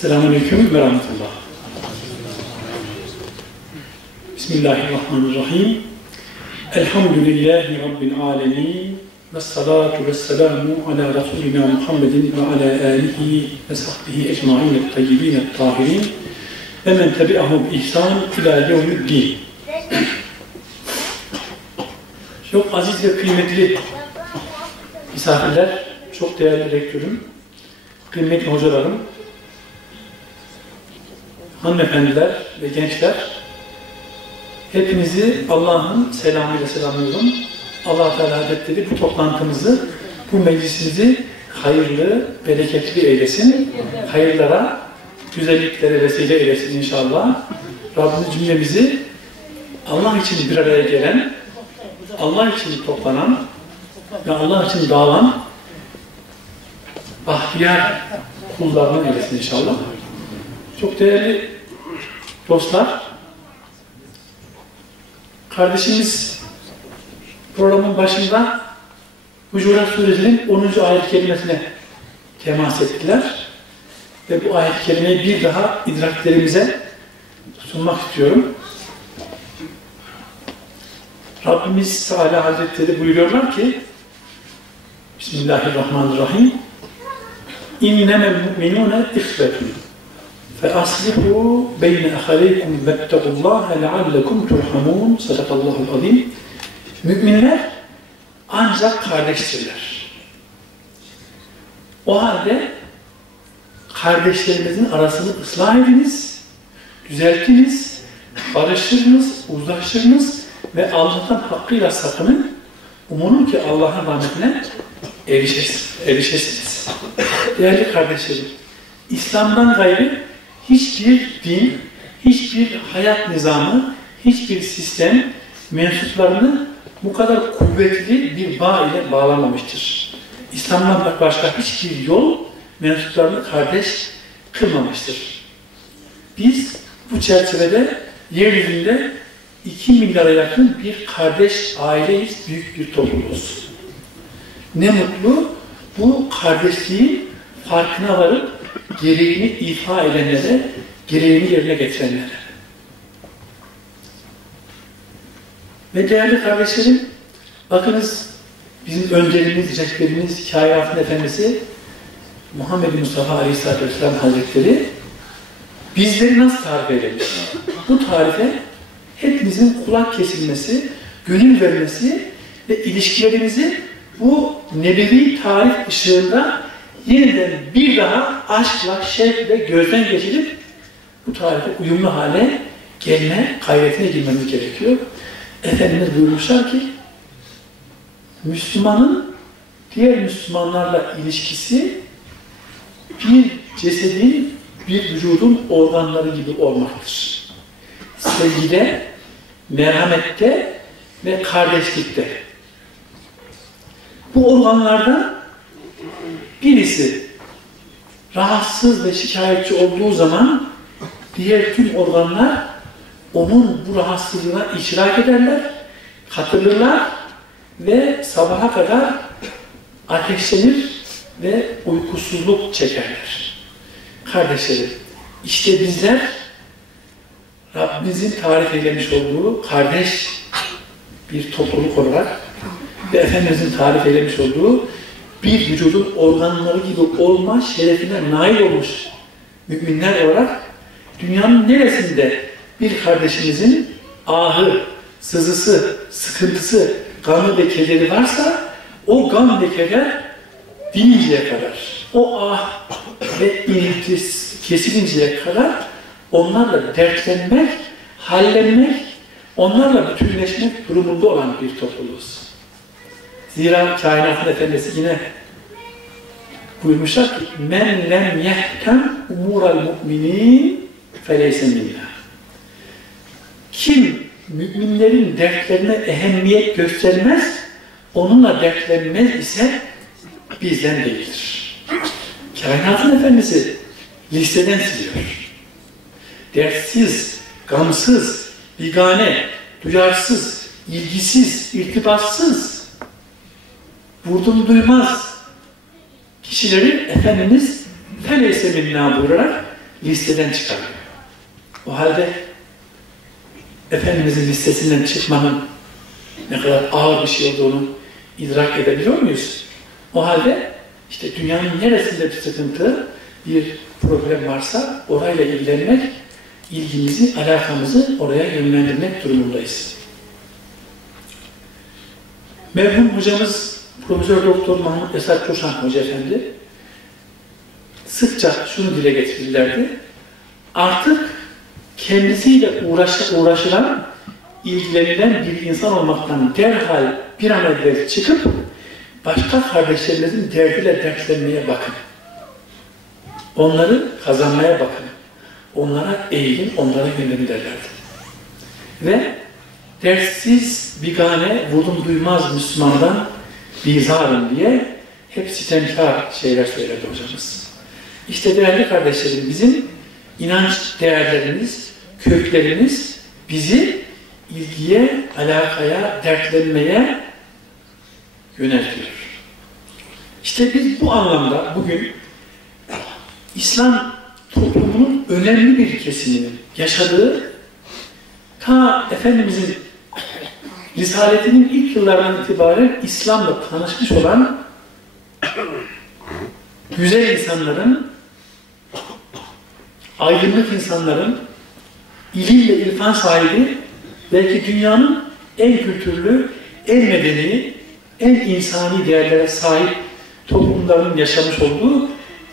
Selamünaleyküm ve rahmetullah. Bismillahirrahmanirrahim. Elhamdülillahi Rabbil alemin. Vessalatu vesselamu ala Resulina Muhammedin ve ala alihi ve sahbihi ecmaîn tayyibîn tahirin ve men tebi'ahum bi ihsan ila yevmiddin. Çok aziz ve kıymetli misafirler, çok değerli rektörüm, kıymetli hocalarım, hanımefendiler ve gençler, hepinizi Allah'ın selamıyla selamlıyorum. Allah-u Teala Hazretleri bu toplantımızı, bu meclisimizi hayırlı, bereketli eylesin. Hayırlara, güzelliklere vesile eylesin inşallah. Rabbimiz cümlemizi Allah için bir araya gelen, Allah için toplanan ve Allah için dağılan bahtiyar kullarına eylesin inşallah. Çok değerli dostlar, kardeşimiz programın başında Hucurat Suresi'nin 10. ayet-i kerimesine temas ettiler ve bu ayet-i kerimeyi bir daha idraklerimize sunmak istiyorum. Rabbimiz Teala Hazretleri buyuruyorlar ki Bismillahirrahmanirrahim İnnemel mu'minûne ihvetun فَأَصْلِحُوا بَيْنَ أَخَلَيْكُمْ وَاتَّقُوا اللّٰهَ لَعَلَّكُمْ تُرْحَمُونَ Sadakallahu'l azîm. Müminler ancak kardeştirler. O halde kardeşlerinizin arasını ıslah ediniz, düzeltiniz, barıştırınız, uzlaştırınız ve Allah'tan hakkıyla sakının. Umulur ki Allah'ın rahmetine erişesiniz. Değerli kardeşlerim, İslam'dan gayrı hiçbir din, hiçbir hayat nizamı, hiçbir sistem mensuplarını bu kadar kuvvetli bir bağ ile bağlamamıştır. İslam'dan başka hiçbir yol mensuplarını kardeş kılmamıştır. Biz bu çerçevede yeryüzünde 2 milyara yakın bir kardeş aileyiz, büyük bir topluluğuz. Ne mutlu bu kardeşliğin farkına varıp gereğini ifa edenlere, gereğini yerine getirenlere. Ve değerli kardeşlerim, bakınız bizim önderimiz, rehberimiz, kainatın efendisi Muhammed Mustafa Aleyhisselatü Vesselam Hazretleri bizleri nasıl tarif edebilir? Bu tarife hepimizin kulak kesilmesi, gönül vermesi ve ilişkilerimizi bu nebevi tarif ışığında yeniden bir daha aşkla, şevkle gözden geçirip bu tarife uyumlu hale gelme gayretine girmemiz gerekiyor. Efendimiz buyurmuşlar ki Müslümanın diğer Müslümanlarla ilişkisi bir cesedin, bir vücudun organları gibi olmaktır. Sevgide, merhamette ve kardeşlikte. Bu organlardan birisi rahatsız ve şikayetçi olduğu zaman diğer tüm organlar onun bu rahatsızlığına iştirak ederler, katılırlar ve sabaha kadar ateşlenir ve uykusuzluk çekerler. Kardeşlerim, işte bizler Rabbimizin tarif eylemiş olduğu kardeş bir topluluk olarak ve Efendimizin tarif eylemiş olduğu bir vücudun organları gibi olma şerefine nail olmuş müminler olarak dünyanın neresinde bir kardeşimizin ahı, sızısı, sıkıntısı, gamı ve kederi varsa o gam ve keder dininceye kadar, o ah ve iniltis kesilinceye kadar onlarla dertlenmek, hallenmek, onlarla bütünleşmek durumunda olan bir topluluğuz. Zira kainatın efendisi yine buyurmuşlar ki men lem yehtem umural mu'minin feleyse minna. Kim müminlerin dertlerine ehemmiyet göstermez, onunla dertlenmez ise bizden değildir. Kainatın efendisi listeden siliyor. Dertsiz, gamsız, bigane, duyarsız, ilgisiz, irtibatsız, vurdum duymaz kişileri Efendimiz feleyse minna buyurarak listeden çıkarıyor. O halde Efendimizin listesinden çıkmanın ne kadar ağır bir şey olduğunu idrak edebiliyor muyuz? O halde işte dünyanın neresinde bir sıkıntı, bir problem varsa orayla ilgilenmek, ilgimizi, alakamızı oraya yönlendirmek durumundayız. Merhum hocamız Profesör Doktor Mahmut Esat Coşan Hoca Efendi sıkça şunu dile getirirlerdi. Artık kendisiyle uğraşılan, ilgilenilen bir insan olmaktan derhal bir an evvel çıkıp başka kardeşlerinizin derdiyle dertlenmeye bakın. Onları kazanmaya bakın. Onlara eğilin, onlara yönelin derlerdi. Ve dertsiz bigane vurdum duymaz Müslümandan bizarım diye hep sitemkar şeyler söyledi hocamız. İşte değerli kardeşlerim, bizim inanç değerlerimiz, köklerimiz bizi ilgiye, alakaya, dertlenmeye yöneltiyor. İşte biz bu anlamda bugün İslam toplumunun önemli bir kesiminin yaşadığı, ta Efendimizin Risaletinin ilk yıllarından itibaren İslam'la tanışmış olan güzel insanların, aydınlık insanların, ilim ve irfan sahibi, belki dünyanın en kültürlü, en medeni, en insani değerlere sahip toplumların yaşamış olduğu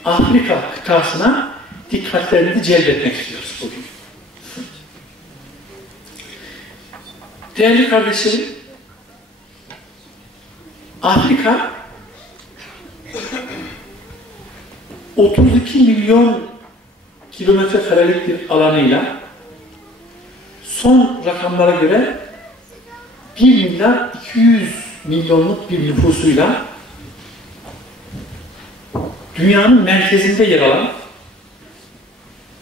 Afrika kıtasına dikkatlerinizi celbetmek istiyoruz bugün. Değerli kardeşlerim, Afrika 32 milyon kilometre karelik bir alanıyla son rakamlara göre 1 milyar 200 milyonluk bir nüfusuyla dünyanın merkezinde yer alan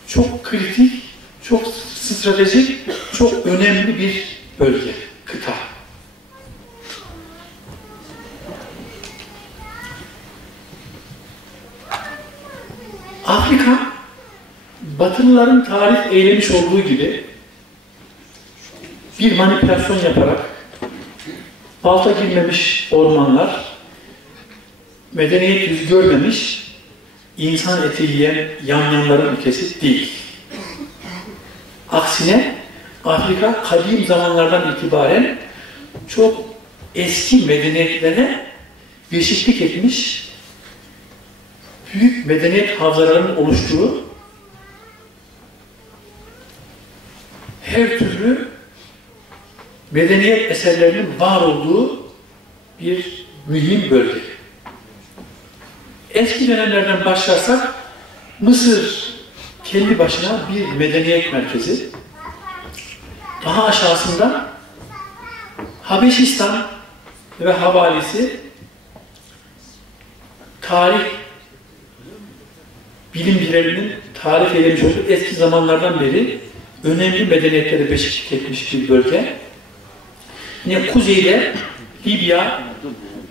çok kritik, çok stratejik, çok önemli bir bölge, kıta. Afrika, Batılıların tarih eylemiş olduğu gibi bir manipülasyon yaparak balta girmemiş ormanlar, medeniyet yüz görmemiş, insan eti yiyen yamyamların ülkesi değil. Aksine Afrika kadim zamanlardan itibaren çok eski medeniyetlere beşiklik etmiş, büyük medeniyet havzalarının oluştuğu, her türlü medeniyet eserlerinin var olduğu bir mühim bölge. Eski dönemlerden başlarsak Mısır kendi başına bir medeniyet merkezi. Daha aşağısında Habeşistan ve havalisi tarih bilimcilerinin tarif edilmiş olduğu eski zamanlardan beri önemli medeniyetlere beşiklik etmiş bir bölge. Yine kuzeyde Libya,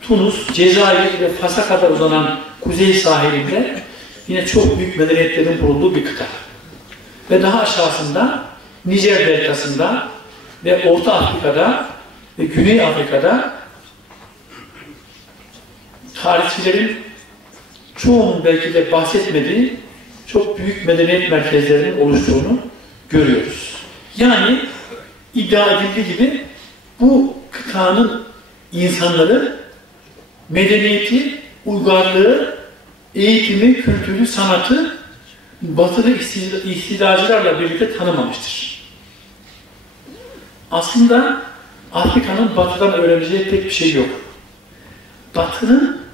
Tunus, Cezayir ve Fas'a kadar uzanan kuzey sahilinde yine çok büyük medeniyetlerin bulunduğu bir kıta. Ve daha aşağısında Nijer deltasında ve Orta Afrika'da ve Güney Afrika'da tarihçilerin çoğunun belki de bahsetmediği çok büyük medeniyet merkezlerinin oluştuğunu görüyoruz. Yani iddia edildiği gibi bu kıtanın insanları medeniyeti, uygarlığı, eğitimi, kültürü, sanatı batılı istilacılarla birlikte tanımamıştır. Aslında Afrika'nın batıdan öğreneceği pek bir şey yok. Batı'nın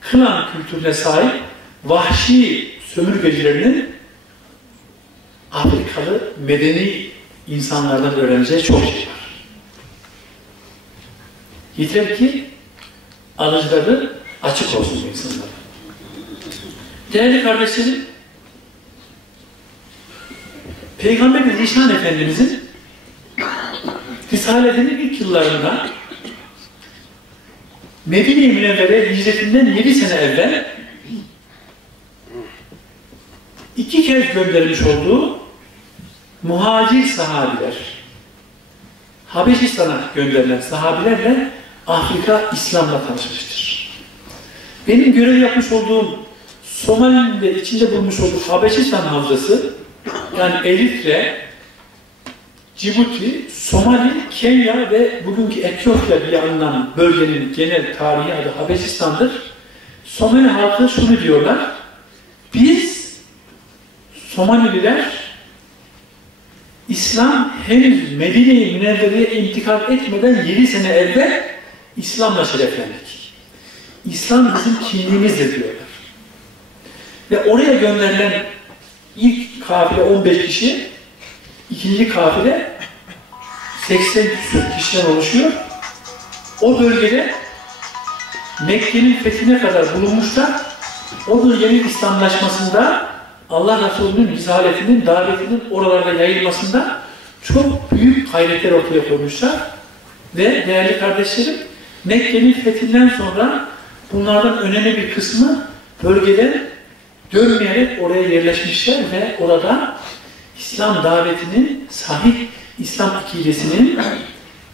Kılan kültürüne sahip vahşi sömürgecilerinin Afrikalı medeni insanlardan öğreneceği çok şey var. Yeter ki alıcıları açık olsun bu insanlar. Değerli kardeşlerim, Peygamber Zişan Efendimizin Risaletinin ilk yıllarında Medine-i Münevvere hicretinden 7 sene evvel 2 kez göndermiş olduğu muhacir sahabiler, Habeşistan'a gönderilen sahabilerle Afrika İslam'la tanışmıştır. Benim görev yapmış olduğum Somali'nin de içinde bulmuş olduğu Habeşistan havzası, yani Eritre, Cibuti, Somali, Kenya ve bugünkü Etiyopya diye anılan bölgenin genel tarihi adı Habeşistan'dır. Somali halkı şunu diyorlar: biz Somalililer İslam henüz Medine-i Münevvere'ye intikal etmeden 7 sene evvel İslam'la şereflendik. İslam bizim kimliğimizdir diyorlar. Ve oraya gönderilen ilk kafile 15 kişi, ikinci kafile 80 kişiden oluşuyor. O bölgede Mekke'nin fethine kadar bulunmuşlar. O bölgenin İslamlaşmasında, Allah Resulü'nün risaletinin, davetinin oralarda yayılmasında çok büyük gayretler ortaya koymuşlar. Ve değerli kardeşlerim, Mekke'nin fethinden sonra bunlardan önemli bir kısmı bölgeden dönmeyerek oraya yerleşmişler ve orada İslam davetinin, sahih İslam akidesinin,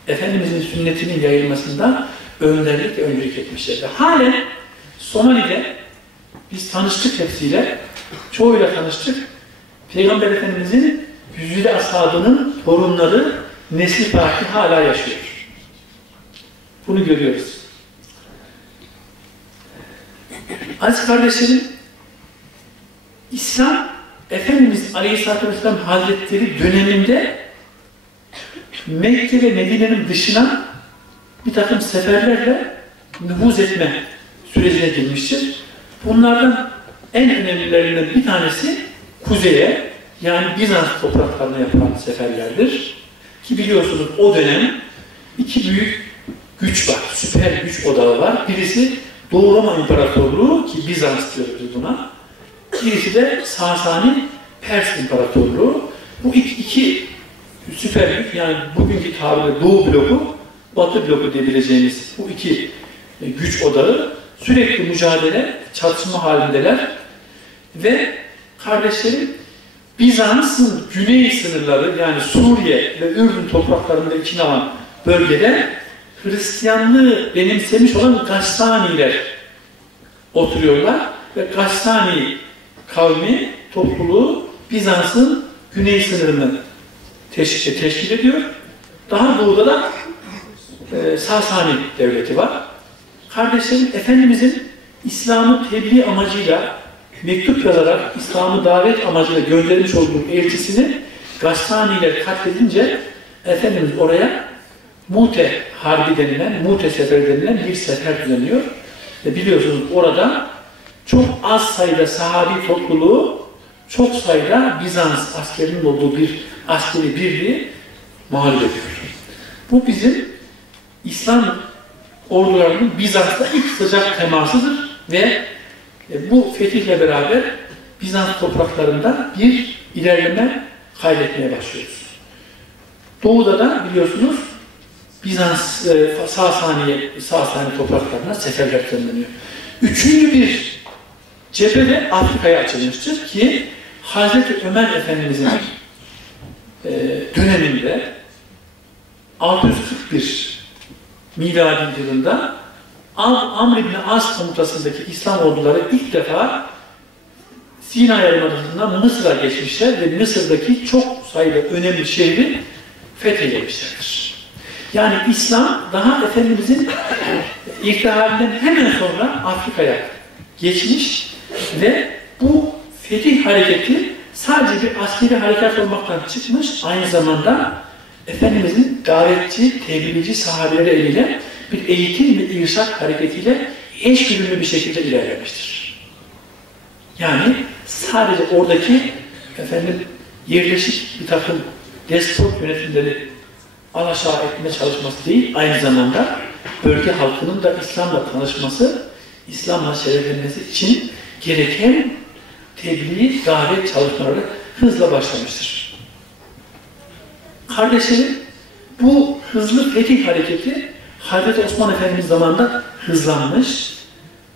Efendimizin sünnetinin yayılmasında önderlik ve öncülük etmişler. Ve halen Somali'de biz tanıştık hepsiyle, çoğuyla tanıştık. Peygamber Efendimizin yüzüyle ashabının torunları, nesli baki hala yaşıyor. Bunu görüyoruz. Aziz kardeşlerim, İslam, Efendimiz Aleyhisselatü Vesselam Hazretleri döneminde Mekke ve Medine'nin dışına bir takım seferlerle nüfuz etme sürecine girmiştir. Bunlardan en önemlilerinden bir tanesi kuzeye, yani Bizans topraklarına yapılan seferlerdir. Ki biliyorsunuz o dönem 2 büyük güç var, süper güç odağı var. Birisi Doğu Roma İmparatorluğu, ki Bizans diyoruz buna. Birisi de Sasani Pers İmparatorluğu. Bu iki süper güç, yani bugünkü tabirle Doğu bloku, Batı bloku diyebileceğimiz bu 2 güç odağı sürekli mücadele, çatışma halindeler. Ve kardeşlerim, Bizans'ın güney sınırları, yani Suriye ve Ürdün topraklarında içine alan bölgede Hristiyanlığı benimsemiş olan Gassaniler oturuyorlar ve Gassani kavmi, topluluğu Bizans'ın güney sınırını teşkil ediyor. Daha doğuda da Sasani devleti var. Kardeşlerim, Efendimizin İslam'ı tebliğ amacıyla mektup yazarak İslam'ı davet amacıyla göndermiş olduğu elçisini Gassaniler katledince Efendimiz oraya Mute Harbi denilen, Mute Seferi denilen bir sefer düzenliyor. Ve biliyorsunuz orada çok az sayıda sahabi topluluğu, çok sayıda Bizans askerinin olduğu bir askeri birliği mağlup ediyor. Bu bizim İslam ordularının Bizans'ta ilk sıcak temasıdır ve bu fetihle beraber Bizans topraklarında bir ilerleme kaydetmeye başlıyoruz. Doğuda da biliyorsunuz Bizans Sasani topraklarına seferler düzenleniyor. Üçüncü bir cephe de Afrika'ya açılmıştır ki Hazreti Ömer Efendimiz'in döneminde 641 miladi yılında Amr ibn As komutasındaki İslam orduları ilk defa Sina Yarımadası'ndan Mısır'a geçmişler ve Mısır'daki çok sayıda önemli şehri fethedilmişlerdir. Yani İslam daha Efendimizin irtihalinden hemen sonra Afrika'ya geçmiş ve bu fetih hareketi sadece bir askeri harekat olmaktan çıkmış, aynı zamanda Efendimizin davetçi, tebliğci sahabeleri eliyle bir eğitim ve irşad hareketiyle eşgüdümlü bir şekilde ilerlemiştir. Yani sadece oradaki yerleşik bir takım despot yönetimleri alaşağı etme çalışması değil, aynı zamanda bölge halkının da İslam'la tanışması, İslam'la şereflenmesi için gereken tebliğ, davet çalışmaları hızla başlamıştır. Kardeşlerim, bu hızlı fetih hareketi Hazreti Osman Efendimiz zamanında hızlanmış.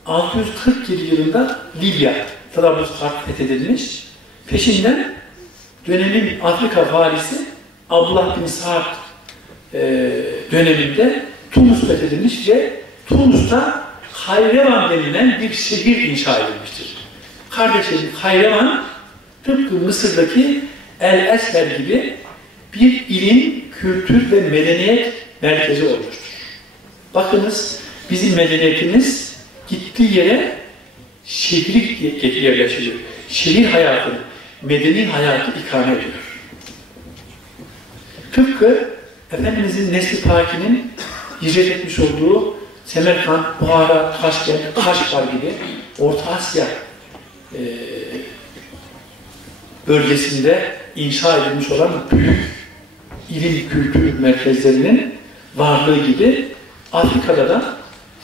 647 yılında Libya, Trablusgarp fethedilmiş. Peşinden dönemin Afrika valisi Abdullah bin Saad döneminde Tunus fethedilmiş ve Tunus'ta Hayrevan denilen bir şehir inşa edilmiştir. Kardeşlerim, Hayrevan tıpkı Mısır'daki El Esher gibi bir ilim, kültür ve medeniyet merkezi olmuştur. Bakınız, bizim medeniyetimiz gittiği yere şehri yerleşiyor. Şehir hayatını, medeni hayatı ikame ediyor. Tıpkı Efendimizin Nesli Paki'nin hicret etmiş olduğu Semerkant, Buhara, Taşkent, Kaşgar gibi Orta Asya bölgesinde inşa edilmiş olan büyük ilim kültür merkezlerinin varlığı gibi Afrika'da da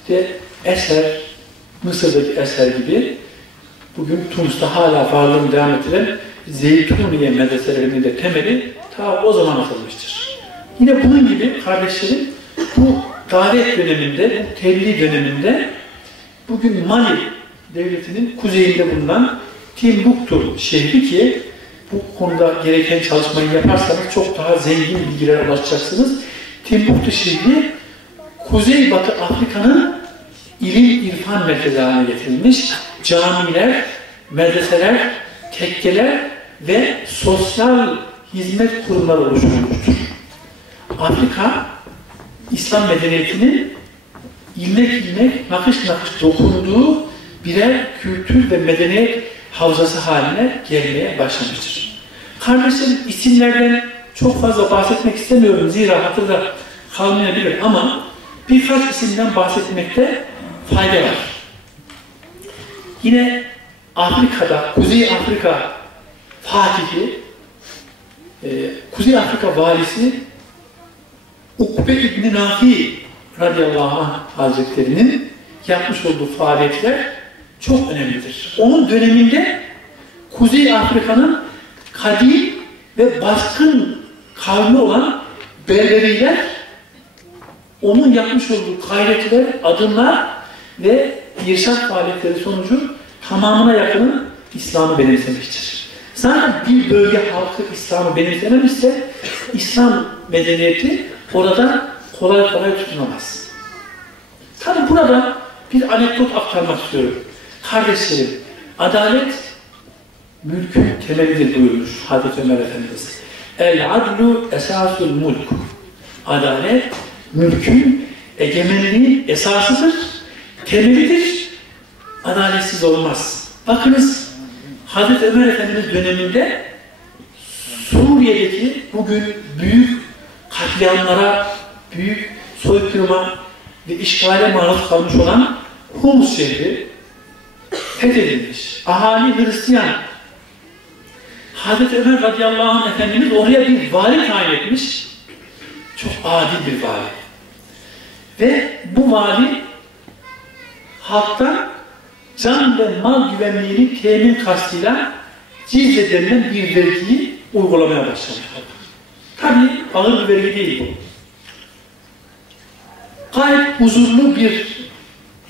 işte Eser, Mısır'daki Eser gibi bugün Tunus'ta hala varlığını devam ettiren Zeytuniye medreselerinin de temeli ta o zaman atılmıştır. Yine bunun gibi kardeşlerim bu davet döneminde, bu tebliğ döneminde bugün Mali devletinin kuzeyinde bulunan Timbuktu şehri ki bu konuda gereken çalışmayı yaparsanız çok daha zengin bilgilere ulaşacaksınız. Timbuktu şehri Kuzeybatı Afrika'nın ilim irfan merkezi haline getirilmiş. Camiler, medreseler, tekkeler ve sosyal hizmet kurumları oluşturulmuştur. Afrika, İslam medeniyetinin ilmek ilmek, nakış nakış dokunduğu birer kültür ve medeniyet havzası haline gelmeye başlamıştır. Kardeşlerim, isimlerden çok fazla bahsetmek istemiyorum. Zira hatırda kalmayabilir ama birkaç isimden bahsetmekte fayda var. Yine Afrika'da, Kuzey Afrika Fatihi, Kuzey Afrika valisi Ukbe İbn-i Nafi radıyallahu anh hazretlerinin yapmış olduğu faaliyetler çok önemlidir. Onun döneminde Kuzey Afrika'nın kadim ve baskın kavmi olan Berberiler onun yapmış olduğu gayretler, adımlar ve irşad faaliyetleri sonucu tamamına yakın İslam'ı benimsemiştir. Zaten bir bölge halkı İslam'ı benimsememişse İslam medeniyeti oradan kolay kolay tutunamaz. Tabi burada bir anekdot aktarmak istiyorum. Kardeşlerim, adalet mülkün temelidir buyurmuş Hazreti Ömer Efendimiz. El-adlu esasul mulk. Adalet mülkün, egemenliğin esasıdır, temelidir. Adaletsiz olmaz. Bakınız, Hazreti Ömer Efendimiz döneminde Suriye'deki bugün büyük katliamlara, büyük soykırıma ve işgale maruz kalmış olan Humus şehri fethedilmiş. Ahali Hristiyan. Hazreti Ömer radıyallahu anh Efendimiz oraya bir vali tayin etmiş. Çok adil bir vali. Ve bu vali halktan can ve mal güvenliğini temin kastıyla cizye denilen bir vergiyi uygulamaya başlamış. Tabii ağır bir vergi değil bu. Gayet huzurlu bir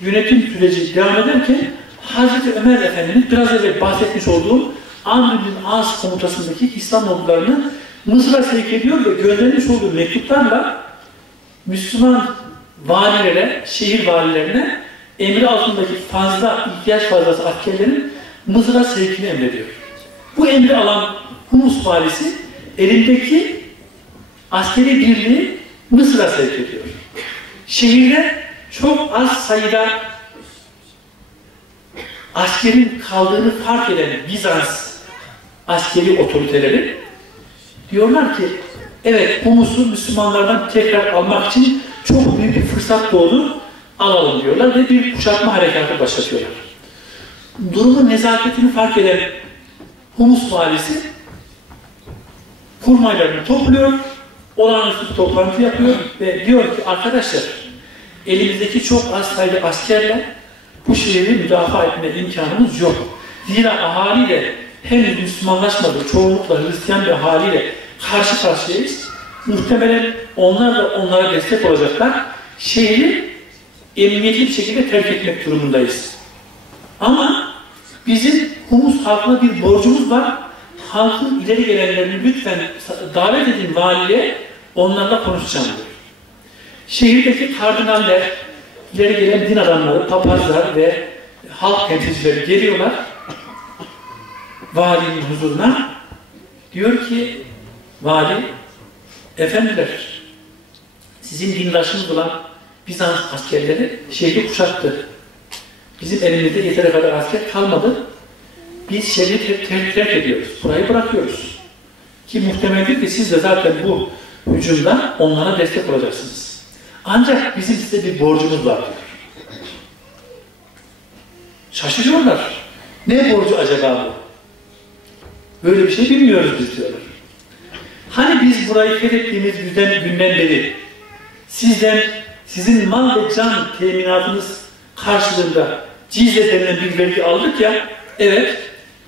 yönetim süreci devam ederken Hazreti Ömer Efendimiz biraz önce bahsetmiş olduğum Amr bin As komutasındaki İslam ordularını Mısır'a sevk ediyor ve göndermiş olduğu mektuplarla Müslüman valilere, şehir valilerine emri altındaki ihtiyaç fazlası askerlerin Mısır'a sevkini emrediyor. Bu emri alan Humus valisi elindeki askeri birliği Mısır'a sevk ediyor. Şehirde çok az sayıda askerin kaldığını fark eden Bizans askeri otoriteleri diyorlar ki evet Humus'u Müslümanlardan tekrar almak için çok büyük bir fırsat doğdu, alalım diyorlar ve bir kuşatma harekatı başlatıyorlar. Durumun nezaketini fark eden Humus valisi kurmaylarını topluyor, olağanüstü toplantı yapıyor ve diyor ki arkadaşlar elimizdeki çok az sayıda askerle bu şehri müdafaa etme imkanımız yok. Zira ahaliyle henüz Müslümanlaşmadı, çoğunlukla Hristiyan bir ahaliyle karşı karşıyayız. Muhtemelen onlar da onlara destek olacaklar. Şehri emniyetli bir şekilde terk etmek durumundayız. Ama bizim Humus halkına bir borcumuz var. halkın ileri gelenlerini lütfen davet edin valiliğe, onlarla konuşacağım diyor. Şehirdeki kardinaller, ileri gelen din adamları, papazlar ve halk temsilcileri geliyorlar valinin huzuruna. Diyor ki vali, efendiler, sizin dindaşınız olan Bizans askerleri şehri kuşattı. Bizim elimizde yeteri kadar asker kalmadı. Biz şehri terk ediyoruz. Burayı bırakıyoruz. Ki muhtemeldir ki siz de zaten bu hücumda onlara destek olacaksınız. Ancak bizim size bir borcumuz var diyor. Şaşırıyorlar. Ne borcu acaba bu? Böyle bir şey bilmiyoruz biz diyorlar. Hani biz burayı fethettiğimiz günden beri sizin mal ve can teminatınız karşılığında cizye denilen bir vergi aldık ya, evet,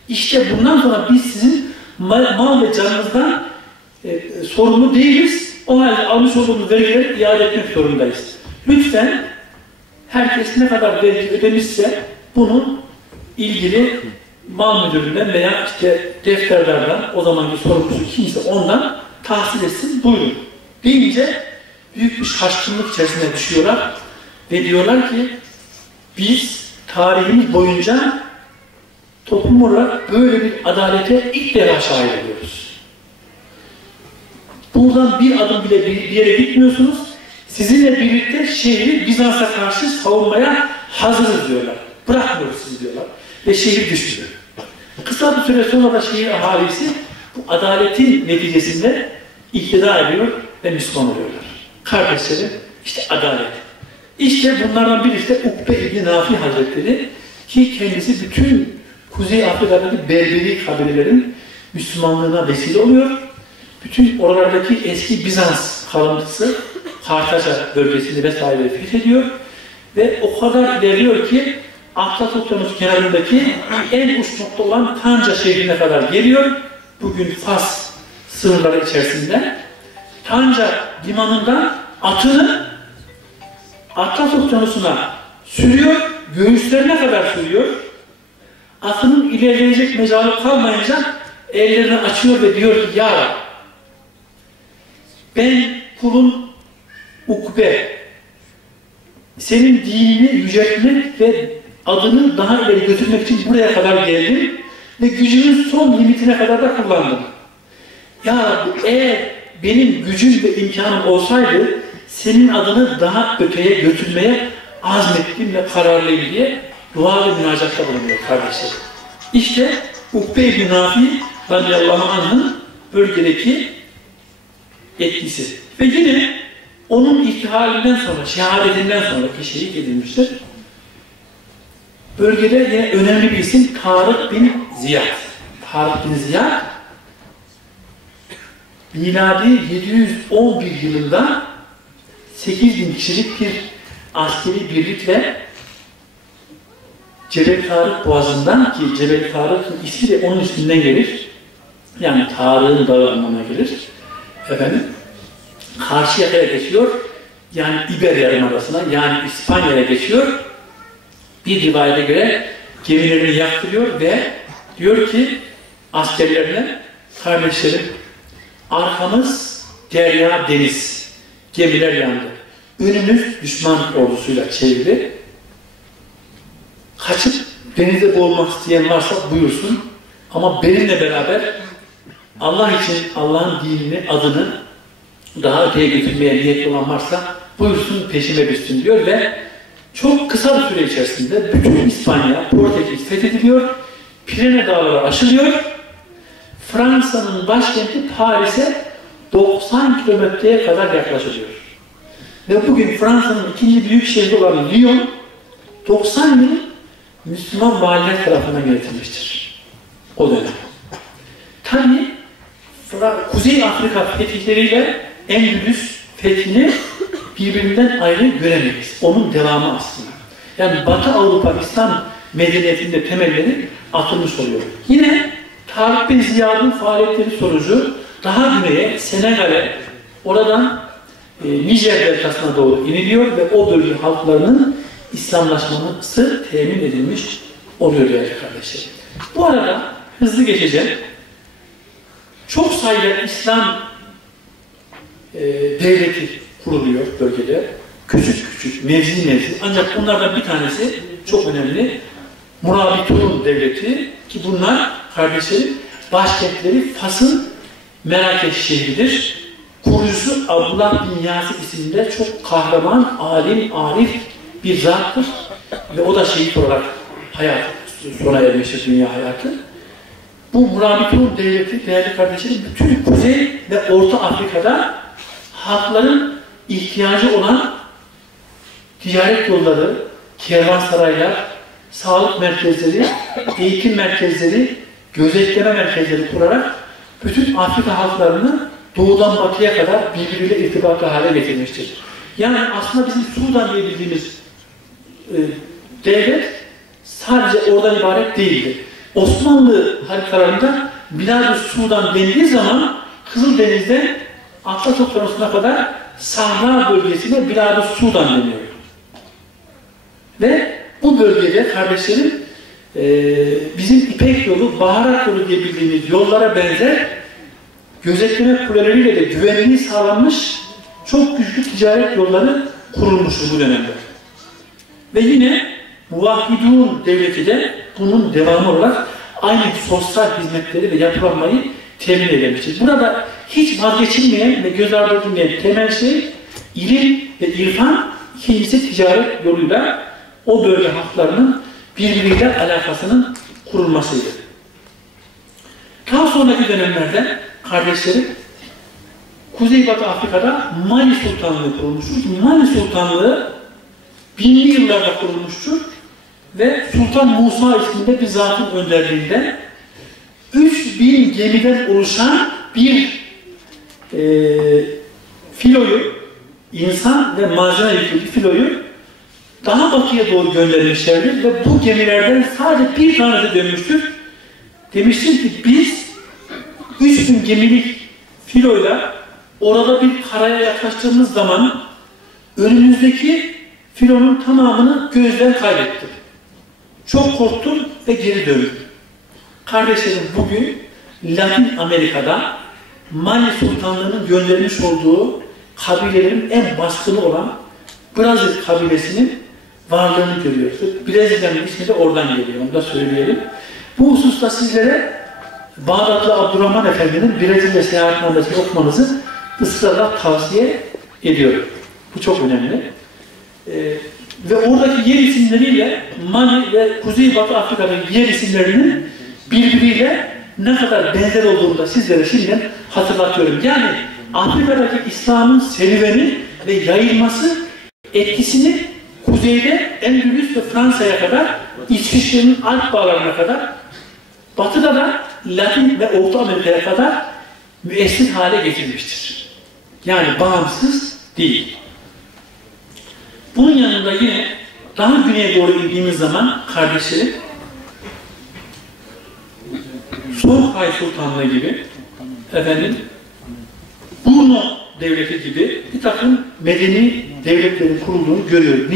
işte bundan sonra biz sizin mal ve canınızdan sorumlu değiliz. O halde almış olduğumuz vergileri iade etmek zorundayız. Lütfen herkes ne kadar vergi ödemişse bunun ilgili mal müdüründen veya işte defterlerden, o zamanki sorumlusu kimse ondan tahsil etsin, buyurun deyince büyük bir şaşkınlık içerisine düşüyorlar ve diyorlar ki biz tarihimiz boyunca toplum olarak böyle bir adalete ilk defa şahit ediyoruz. Buradan bir adım bile bir yere gitmiyorsunuz. Sizinle birlikte şehri Bizans'a karşı savunmaya hazırız diyorlar. Bırakmıyoruz sizi diyorlar. Ve şehir düşüyor. Kısa bir süre sonra da şehir ahalisi bu adaletin neticesinde iktidar ediyor ve Müslüman oluyorlar. Kardeşlerim, işte adalet. İşte bunlardan birisi de Ukbe İbn Nafi Hazretleri, ki kendisi bütün Kuzey Afrika'daki Berberi kabilelerin Müslümanlığına vesile oluyor. Bütün oralardaki eski Bizans kalıntısı Kartaca bölgesini vesaire fethediyor ve o kadar ilerliyor ki Atlas Okyanusu kenarındaki en uç nokta olan Tanca şehrine kadar geliyor. Bugün Fas sınırları içerisinde. Tanca limanından atını Atlas Okyanusu'na sürüyor, göğüslerine kadar sürüyor. Atının ilerleyecek mecalı kalmayınca ellerini açıyor ve diyor ki ya ben kulun Ukbe, senin dinini yüceltmek ve adını daha ileri götürmek için buraya kadar geldim ve gücümün son limitine kadar da kullandım. Ya eğer benim gücüm ve imkanım olsaydı senin adını daha öteye götürmeye azmettim ve kararlıyım diye dua ve münacatta bulunuyor kardeşlerim. İşte Ukbe ibn Nafi radıyallahu anh'ın bölgedeki etkisi. Ve yine onun ihtihalinden sonra, şehadetinden sonra ki şehit edilmiştir. Bölgede yine önemli bir isim Tarık bin Ziyad. Tarık bin Ziyad miladi 711 yılında 8.000 kişilik bir askeri birlikle Cebel Tarık Boğazı'ndan, ki Cebel Tarık'ın ismi de onun isminden gelir. Yani Tarık'ın dağı anlamına gelir. Efendim, Karşıyaka'ya geçiyor. Yani İber Yarımadası'na, yani İspanya'ya geçiyor. Bir rivayete göre gemilerini yaktırıyor ve diyor ki askerlerine, kardeşlerim, arkamız derya deniz, gemiler yandı. Önümüz düşman ordusuyla çevrili. Kaçıp denize boğulmak isteyen varsa buyursun. Ama benimle beraber Allah için Allah'ın dinini, adını daha öteye götürmeye niyetli olan varsa buyursun peşime düşsün diyor ve çok kısa bir süre içerisinde bütün İspanya, Portekiz fethediliyor, Pirene Dağları aşılıyor, Fransa'nın başkenti Paris'e 90 kilometreye kadar yaklaşılıyor. Ve bugün Fransa'nın ikinci büyük şehri olan Lyon, 90 yıl Müslüman valiler tarafından yönetilmiştir. O dönem. Tabi Kuzey Afrika fethihleriyle Endülüs fethini birbirinden ayrı göremeyiz. Onun devamı aslında. Yani Batı Avrupa İslam medeniyetinde temelleri atılmış oluyor. Yine Tarık bin Ziyad'ın faaliyetleri sonucu daha güneye, Senegal'e, oradan Nijer deltasına doğru iniliyor ve o bölge halklarının İslamlaşması temin edilmiş oluyor değerli kardeşlerim. Bu arada hızlı geçeceğim. Çok sayıda İslam devleti kuruluyor bölgede. Küçük küçük, mevzi. Ancak bunlardan bir tanesi çok önemli. Murabitun devleti ki bunlar kardeşlerim başkentleri Fas'ın Merakeş şehridir. Kurucusu Abdullah bin Yasir isimli çok kahraman, alim, arif bir zattır. Ve o da şehit olarak sona ermiştir dünya hayatı. Bu Murabitun devleti değerli kardeşlerim bütün Kuzey ve Orta Afrika'da halkların ihtiyacı olan ticaret yolları, kervansaraylar, sağlık merkezleri, eğitim merkezleri, gözetleme merkezleri kurarak bütün Afrika halklarını doğudan batıya kadar birbiriyle irtibatlı hale getirmiştir. Yani aslında bizim Sudan diye bildiğimiz devlet sadece oradan ibaret değildi. Osmanlı haritalarında Bilad-ı Sudan dendiği zaman Kızıldeniz'den Atlas Okyanusu'na kadar Sahra bölgesine Bilad-ı Sudan deniyor. Ve bu bölgede kardeşlerim bizim İpek yolu, Baharat yolu diye bildiğimiz yollara benzer gözetleme kuleleriyle de güvenliği sağlanmış çok güçlü ticaret yolları kurulmuştur bu dönemde. Ve yine Muvahhidun devleti de bunun devamı olarak aynı sosyal hizmetleri ve yapılanmayı temin edilmiştir. Burada hiç vazgeçilmeyen ve göz ardı edilmeyen temel şey ilim ve irfan, ikincisi ticaret yoluyla o bölge halklarının birbiriyle alakasının kurulmasıydı. Daha sonraki dönemlerde kardeşlerim Kuzeybatı Afrika'da Mali Sultanlığı kurulmuştur. Mali Sultanlığı 1000'li yıllarda kurulmuştur ve Sultan Musa isminde bir zatın önderliğinde 3000 gemiden oluşan bir filoyu, insan ve malzeme yüklü bir filoyu daha batıya doğru göndermişlerdir ve bu gemilerden sadece bir tanesi dönmüştür. Demiştir ki biz 3000 gemilik filoyla orada bir karaya yaklaştığımız zaman önümüzdeki filonun tamamını gözden kaybettim. Çok korktum ve geri döndüm. Kardeşlerim bugün Latin Amerika'da Mali Sultanlığı'nın göndermiş olduğu kabilelerin en baskını olan Brazil kabilesinin varlığını görüyoruz. Brezilya'nın ismi de oradan geliyor, onu da söyleyelim. Bu hususta sizlere Bağdatlı Abdurrahman Efendi'nin Brezilya seyahatnamesini okumanızı ısrarla tavsiye ediyorum. Bu çok önemli. Ve oradaki yer isimleriyle Mali ve Kuzeybatı Afrika'daki yer isimlerinin birbiriyle ne kadar benzer olduğunu da sizlere şimdiden hatırlatıyorum. Yani Afrika'daki İslam'ın serüveni ve yayılması etkisini kuzeyde Endülüs ve Fransa'ya kadar, İsviçre'nin Alp bağlarına kadar, batıda da Latin ve Orta Amerika'ya kadar müessir hale getirmiştir. Yani bağımsız değil. Bunun yanında yine daha güneye doğru indiğimiz zaman kardeşlerim Songhai Sultanlığı gibi Borno devleti gibi bir takım medeni devletlerin kurulduğunu görüyoruz.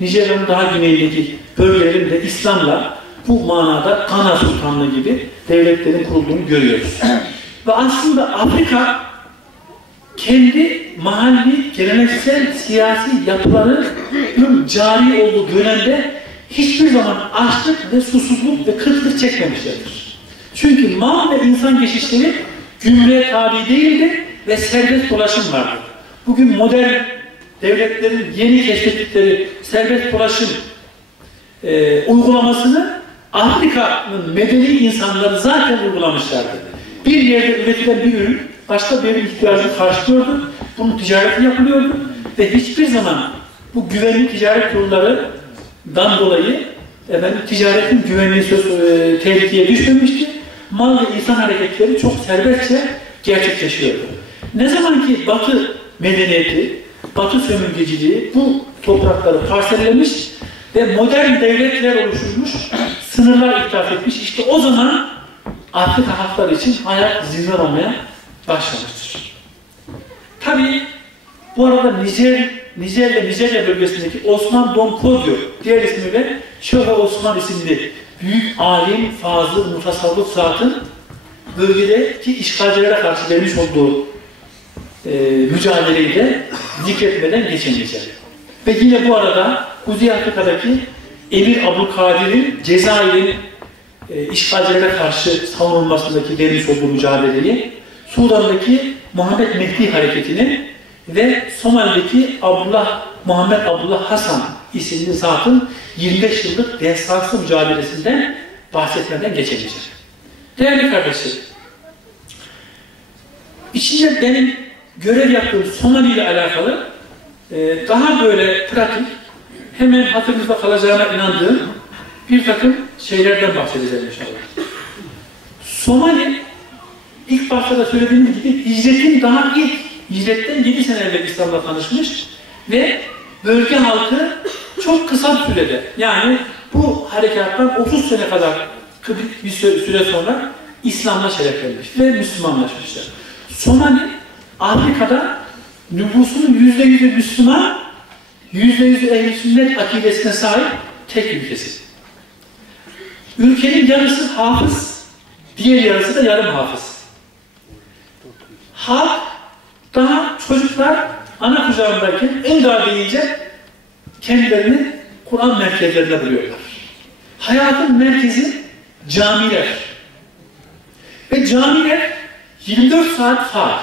Nijerya'nın daha güneyindeki bölgelerinde İslam'la bu manada Gana Sultanlığı gibi devletlerin kurulduğunu görüyoruz. Ve aslında Afrika kendi mahalli, geleneksel siyasi yapılarının cari olduğu dönemde hiçbir zaman açlık ve susuzluk ve kıtlık çekmemişlerdir. Çünkü mal ve insan geçişleri gümrüğe tabi değildi ve serbest dolaşım vardı. Bugün modern devletlerin yeni keşfettikleri serbest dolaşım uygulamasını Afrika'nın medeni insanları zaten uygulamışlardı. Bir yerde üretilen bir ürün başka bir ihtiyacını karşılıyordu. Bunun ticareti yapılıyordu ve hiçbir zaman bu güvenli ticaret yollarından dolayı ticaretin güvenliği tehlikeye düşmemişti. Mal ve insan hareketleri çok serbestçe gerçekleşiyordu. Ne zaman ki Batı medeniyeti, Batı sömürgeciliği bu toprakları parsellemiş ve modern devletler oluşturmuş, sınırlar itiraf etmiş, işte o zaman Afrika halkları için hayat zindan olmaya başlamıştır. Tabii bu arada Nijerya bölgesindeki Osman Domkodyo, diğer ismiyle Şöhe Osman isimli büyük alim, fazıl, mutasavvıf zatın bölgedeki işgalcilere karşı vermiş olduğu mücadeleyi de zikretmeden geçemeyeceğim. Ve yine bu arada Kuzey Afrika'daki Emir Abdülkadir'in Cezayir'in işgalcilere karşı savunulmasındaki vermiş olduğu mücadeleyi, Sudan'daki Muhammed Mehdi hareketini ve Somali'deki Muhammed Abdullah Hasan isimli zatın 25 yıllık destansı mücadelesinden bahsetmeden geçemeyeceğim. Değerli kardeşlerim, içinde benim görev yaptığım Somali ile alakalı daha böyle pratik, hemen hatırınızda kalacağına inandığım bir takım şeylerden bahsedeceğim inşallah. Somali, ilk başta da söylediğim gibi hicretten 7 sene evvel İslam'la tanışmış ve bölge halkı çok kısa bir sürede, yani bu harekattan 30 sene kadar bir süre sonra İslam'la şereflenmiş ve Müslümanlaşmışlar. Somali, Afrika'da nüfusunun %100'ü Müslüman, %100'ü ehl-i sünnet akidesine sahip tek ülkesi. Ülkenin yarısı hafız, diğer yarısı da yarım hafız. Halk, daha çocuklar ana kucağındayken en daha deyince kendilerini Kur'an merkezlerinde buluyorlar. Hayatın merkezi camiler. Ve camiler 24 saat faal.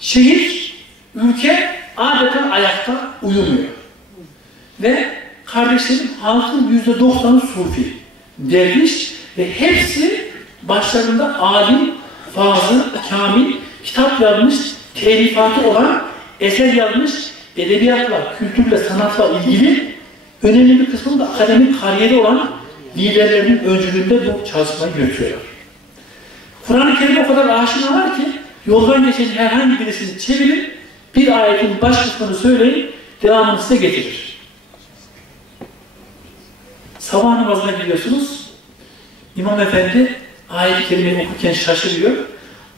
Şehir, ülke adeta ayakta uyumuyor. Ve kardeşlerim, halkın %90'ı sufi, derviş ve hepsi başlarında alim, fazıl, kamil, kitap yazmış, telifatı olan, eser yazmış, edebiyatla, kültürle, sanatla ilgili önemli bir kısmı da akademik kariyeri olan liderlerinin öncülüğünde bu çalışmayı yürütüyorlar. Kur'an-ı Kerim'e o kadar aşinalar ki yoldan geçen herhangi birisini çevirip bir ayetin baş kısmını söyleyip devamını size getirir. Sabah namazına gidiyorsunuz, İmam Efendi ayet-i kerimeyi okurken şaşırıyor,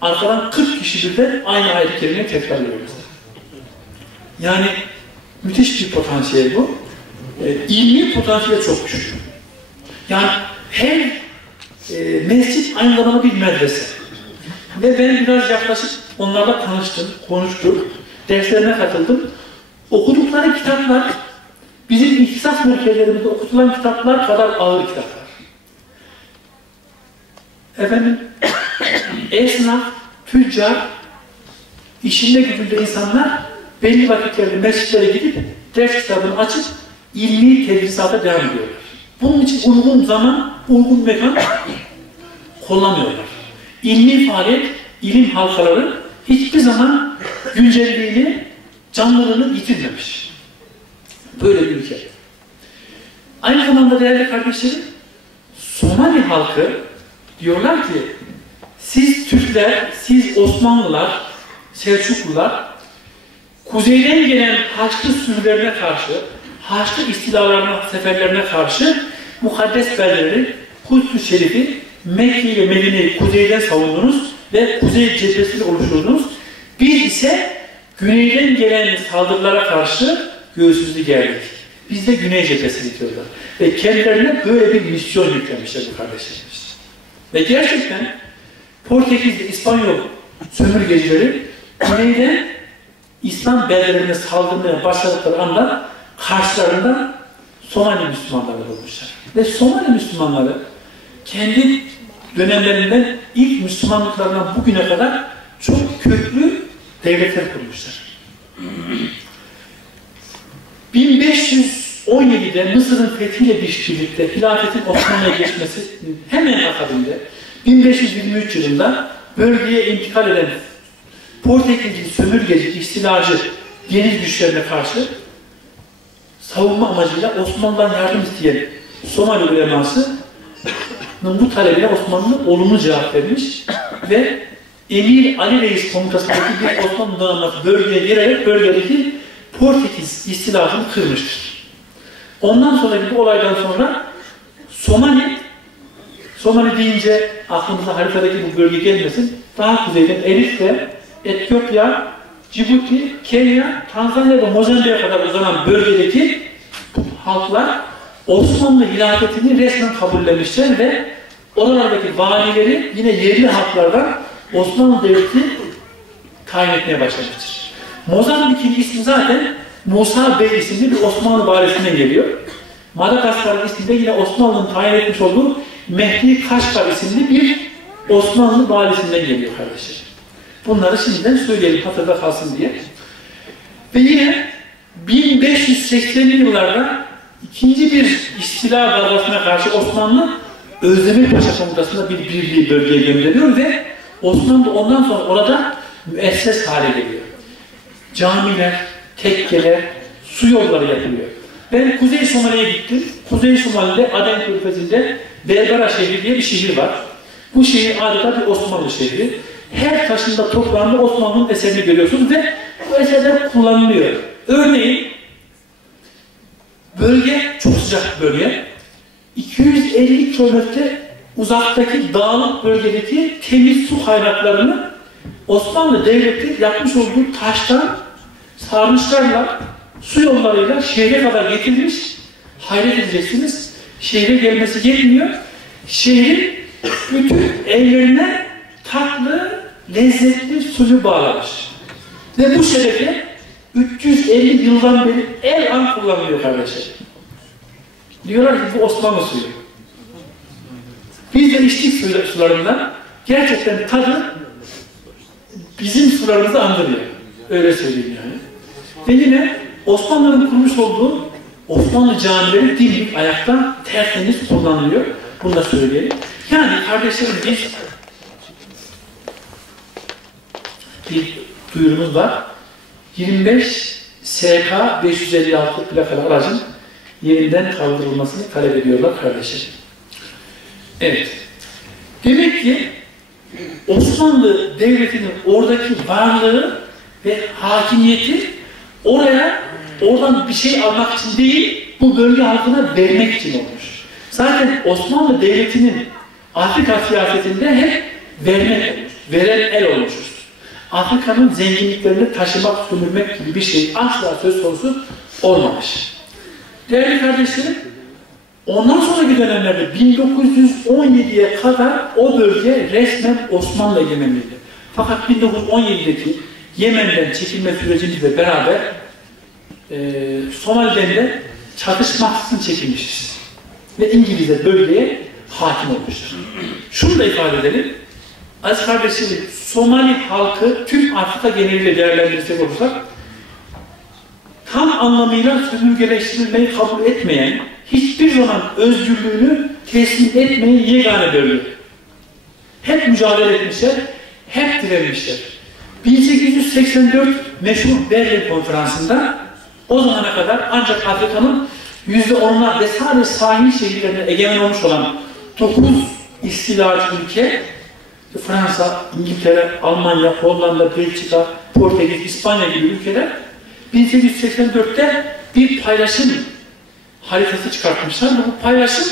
arkadan 40 kişi birden aynı ayet-i kerimeyi tekrarlıyor. Yani müthiş bir potansiyel bu. İlmi potansiyel çok güçlü. Yani her mescit aynı zamanda bir medrese. Ve ben biraz yaklaşık onlarla tanıştım, konuştum, derslerine katıldım. Okudukları kitaplar, bizim ihtisas merkezlerimizde okutulan kitaplar kadar ağır kitaplar. Efendim, esnaf, tüccar, işinde gücünde insanlar belli vakitlerde mescitlere gidip ders kitabını açıp ilmi tedrisata devam ediyorlar. Bunun için uygun zaman, uygun mekan kullanmıyorlar. İlmi faaliyet, ilim halkaları hiçbir zaman güncelliğini, canlılığını yitirmemiş. Böyle bir ülke. Aynı zamanda değerli kardeşlerim, Somali halkı diyorlar ki, siz Türkler, siz Osmanlılar, Selçuklular, kuzeyden gelen Haçlı sürülerine karşı, Haçlı istilalarına, seferlerine karşı mukaddes beldeleri, Kudüs-ü Şerif'i, Mekke ile Medine'yi kuzeyden savundunuz ve kuzey cephesini oluşturdunuz. Biz ise güneyden gelen saldırılara karşı göğsümüzü gerdik. Biz de güney cephesini diyorlar. Ve kendilerine böyle bir misyon yüklemişler bu kardeşlerimiz. Ve gerçekten Portekizli, İspanyol sömürgecileri güneyden İslam beldelerine saldırmaya başladıkları anda karşılarında Somali Müslümanları bulmuşlar. Ve Somali Müslümanları kendi dönemlerinden ilk Müslümanlıklarından bugüne kadar çok köklü devletler kurmuşlar. 1517'de Mısır'ın fethiyle birlikte hilafetin Osmanlı'ya geçmesi hemen akabinde 1523 yılında bölgeye intikal eden Portekizli sömürgeci, istilacı deniz güçlerine karşı savunma amacıyla Osmanlı'dan yardım isteyen Somali uleması bu talebine Osmanlı olumlu cevap vermiş ve Emir Ali Reis komutasındaki bir Osmanlı donanması bölgeye girerek bölgedeki Portekiz istilasını kırmıştır. Ondan sonraki bu olaydan sonra Somali deyince aklımıza haritadaki bu bölge gelmesin, daha kuzeyden Eritre, Etiyopya, Cibuti, Kenya, Tanzanya ve Mozambik'e kadar uzanan bölgedeki halklar Osmanlı hilafetini resmen kabullemişler ve oralardaki valileri yine yerli halklardan Osmanlı Devleti tayin etmeye başlamıştır. Mozambik'in ismi zaten Musa Bey isimli bir Osmanlı valisinden geliyor. Madagaskar'ın ismi de yine Osmanlı'nın tayin etmiş olduğu Mehdi Kaşgar isimli bir Osmanlı valisinden geliyor kardeşler. Bunları şimdiden söyleyelim hatırda kalsın diye. Ve yine 1580'li yıllarda ikinci bir istila dalgasına karşı Osmanlı Özdemir Paşa komutasında bir birliği bölgeye gönderiyor ve Osmanlı ondan sonra orada müesses hale geliyor. Camiler, tekkeler, su yolları yapılıyor. Ben Kuzey Somali'ye gittim. Kuzey Somali'de Aden Körfezi'nde Berbera şehri diye bir şehir var. Bu şehir adeta bir Osmanlı şehri. Her taşında toprağında Osmanlı'nın eserini görüyorsunuz ve bu eserler kullanılıyor. Örneğin bölge çok sıcak bölge. 250 kilometre uzaktaki dağlık bölgedeki temiz su kaynaklarını Osmanlı Devleti yapmış olduğu taştan sarnıçlarla su yollarıyla şehre kadar getirmiş. Hayret edeceksiniz. Şehre gelmesi yetmiyor. Şehrin bütün evlerine tatlı, lezzetli suyu bağlamış. Ve bu şerefe 350 yıldan beri el an kullanılıyor kardeşler. Diyorlar ki bu Osmanlı suyu. Biz de içtik sularından. Gerçekten tadı bizim sularımızı andırıyor. Öyle söyleyeyim yani. Ve yine Osmanlı'nın kurmuş olduğu Osmanlı camileri dimdik ayakta tertemiz kullanılıyor. Bunu da söyleyelim. Yani kardeşlerim biz bir duyurumuz var. 25 SK 556 plakalı aracın yerinden kaldırılmasını talep ediyorlar kardeşlerim. Evet. Demek ki Osmanlı Devleti'nin oradaki varlığı ve hakimiyeti oradan bir şey almak için değil, bu bölge halkına vermek için olmuş. Zaten Osmanlı Devleti'nin Afrika siyasetinde hep vermek olmuş, veren el olmuşuz. Afrika'nın zenginliklerini taşımak, sömürmek gibi bir şey asla söz konusu olmamış. Değerli kardeşlerim, ondan sonraki dönemlerde 1917'ye kadar o bölge resmen Osmanlı egemenliğiydi. Fakat 1917'deki Yemen'den çekilme sürecimizle beraber Somali'den de çatışmaksızın çekilmişiz. Ve İngilizler bölgeye hakim olmuştur. Şunu da ifade edelim. Aziz kardeşlerim, Somali halkı tüm Afrika geneliyle değerlendirirsek olursak tam anlamıyla sömürgeleştirilmeyi kabul etmeyen, hiçbir zaman özgürlüğünü teslim etmeyen yegane bölge. Hep mücadele etmişler, hep direnmişler. 1884 meşhur Berlin Konferansı'nda o zamana kadar ancak Afrika'nın %10'una ve sadece sahil şehirlerine egemen olmuş olan 9 istilacı ülke, Fransa, İngiltere, Almanya, Hollanda, Belçika, Portekiz, İspanya gibi ülkeler 1884'te bir paylaşım haritası çıkartmışlar. Bu paylaşım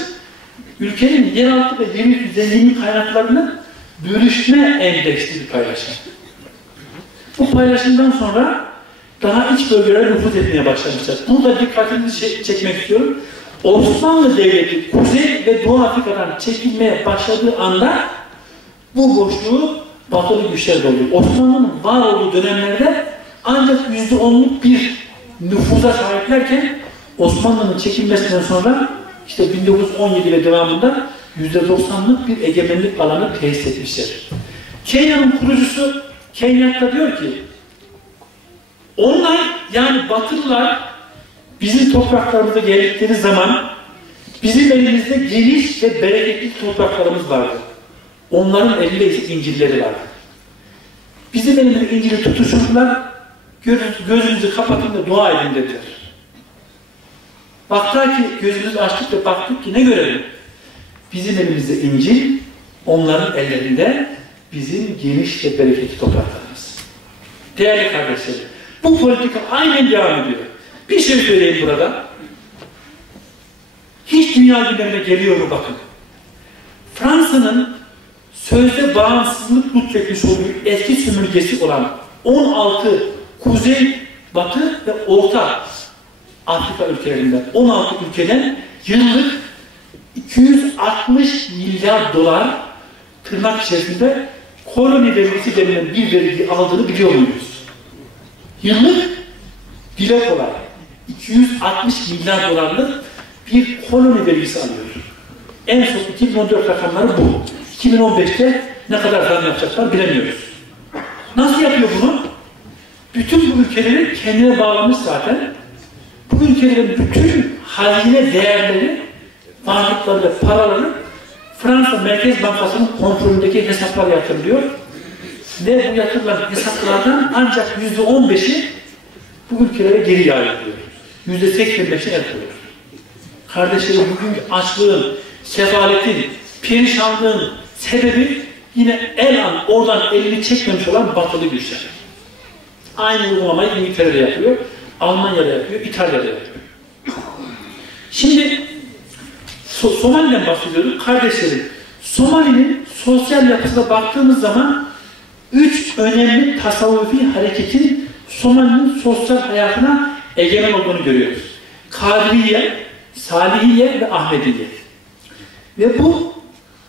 ülkenin yeraltı ve yeryüzü zenginlik kaynaklarını bölüşme endeksli bir paylaşım. Bu paylaşımdan sonra daha iç bölgelere nüfuz etmeye başlamışlar. Burada dikkatinizi çekmek istiyorum. Osmanlı Devleti Kuzey ve Doğu Afrika'dan çekilmeye başladığı anda bu boşluğu batılı güçler doluyor. Osmanlı'nın var olduğu dönemlerde ancak %10'luk bir nüfuza sahiplerken Osmanlı'nın çekilmesinden sonra işte 1917 ve devamında %90'lık bir egemenlik alanı tesis etmişler. Kenya'nın kurucusu Kenyatta diyor ki onlar yani Batılılar bizim topraklarımıza geldikleri zaman bizim elimizde geniş ve bereketli topraklarımız vardı. Onların elinde ise İncil'leri vardı. Bizim elimizde İncil'i tutuşturdular, gözünüzü kapatın da dua edin dediler. Baktılar ki gözümüzü açtık ve baktık ki ne görelim? Bizim elimizde İncil, onların ellerinde bizim geniş ve bereketli topraklarımız. Değerli kardeşlerim, bu politika aynen devam ediyor. Bir şey söyleyeyim burada. Hiç dünya gündemine geliyor mu bakın. Fransa'nın sözde bağımsızlık lütfetmiş olduğu eski sömürgesi olan 16 Kuzey, Batı ve Orta Afrika ülkelerinden 16 ülkeden yıllık 260 milyar dolar tırnak içerisinde koloni vergisi denilen bir vergi aldığını biliyor muyuz? Yıllık dile kolay 260 milyar dolarlık bir koloni vergisi alıyor. En son 2014 rakamları bu. 2015'te ne kadar zam yapacaklar bilemiyoruz. Nasıl yapıyor bunu? Bütün bu ülkelerin kendine bağlamış zaten. Bu ülkelerin bütün hazine değerleri, varlıkları ve paraları Fransa Merkez Bankası'nın kontrolündeki hesaplar yatırılıyor. Ve bu yatırılan hesaplardan ancak %15'i bu ülkelere geri yayılıyor. %85'i yatırılıyor. Kardeşlerim, bugün açlığın, sefaletin, perişanlığın sebebi yine oradan elini çekmemiş olan batılı güçler. Aynı uygulamayı İngiltere'de yapıyor, Almanya'da yapıyor, İtalya'da yapıyor. Şimdi Somali'den bahsediyorduk. Kardeşlerim, Somali'nin sosyal yapısına baktığımız zaman 3 önemli tasavvufi hareketin Somali'nin sosyal hayatına egemen olduğunu görüyoruz. Kadriye, Salihiye ve Ahmediye. Ve bu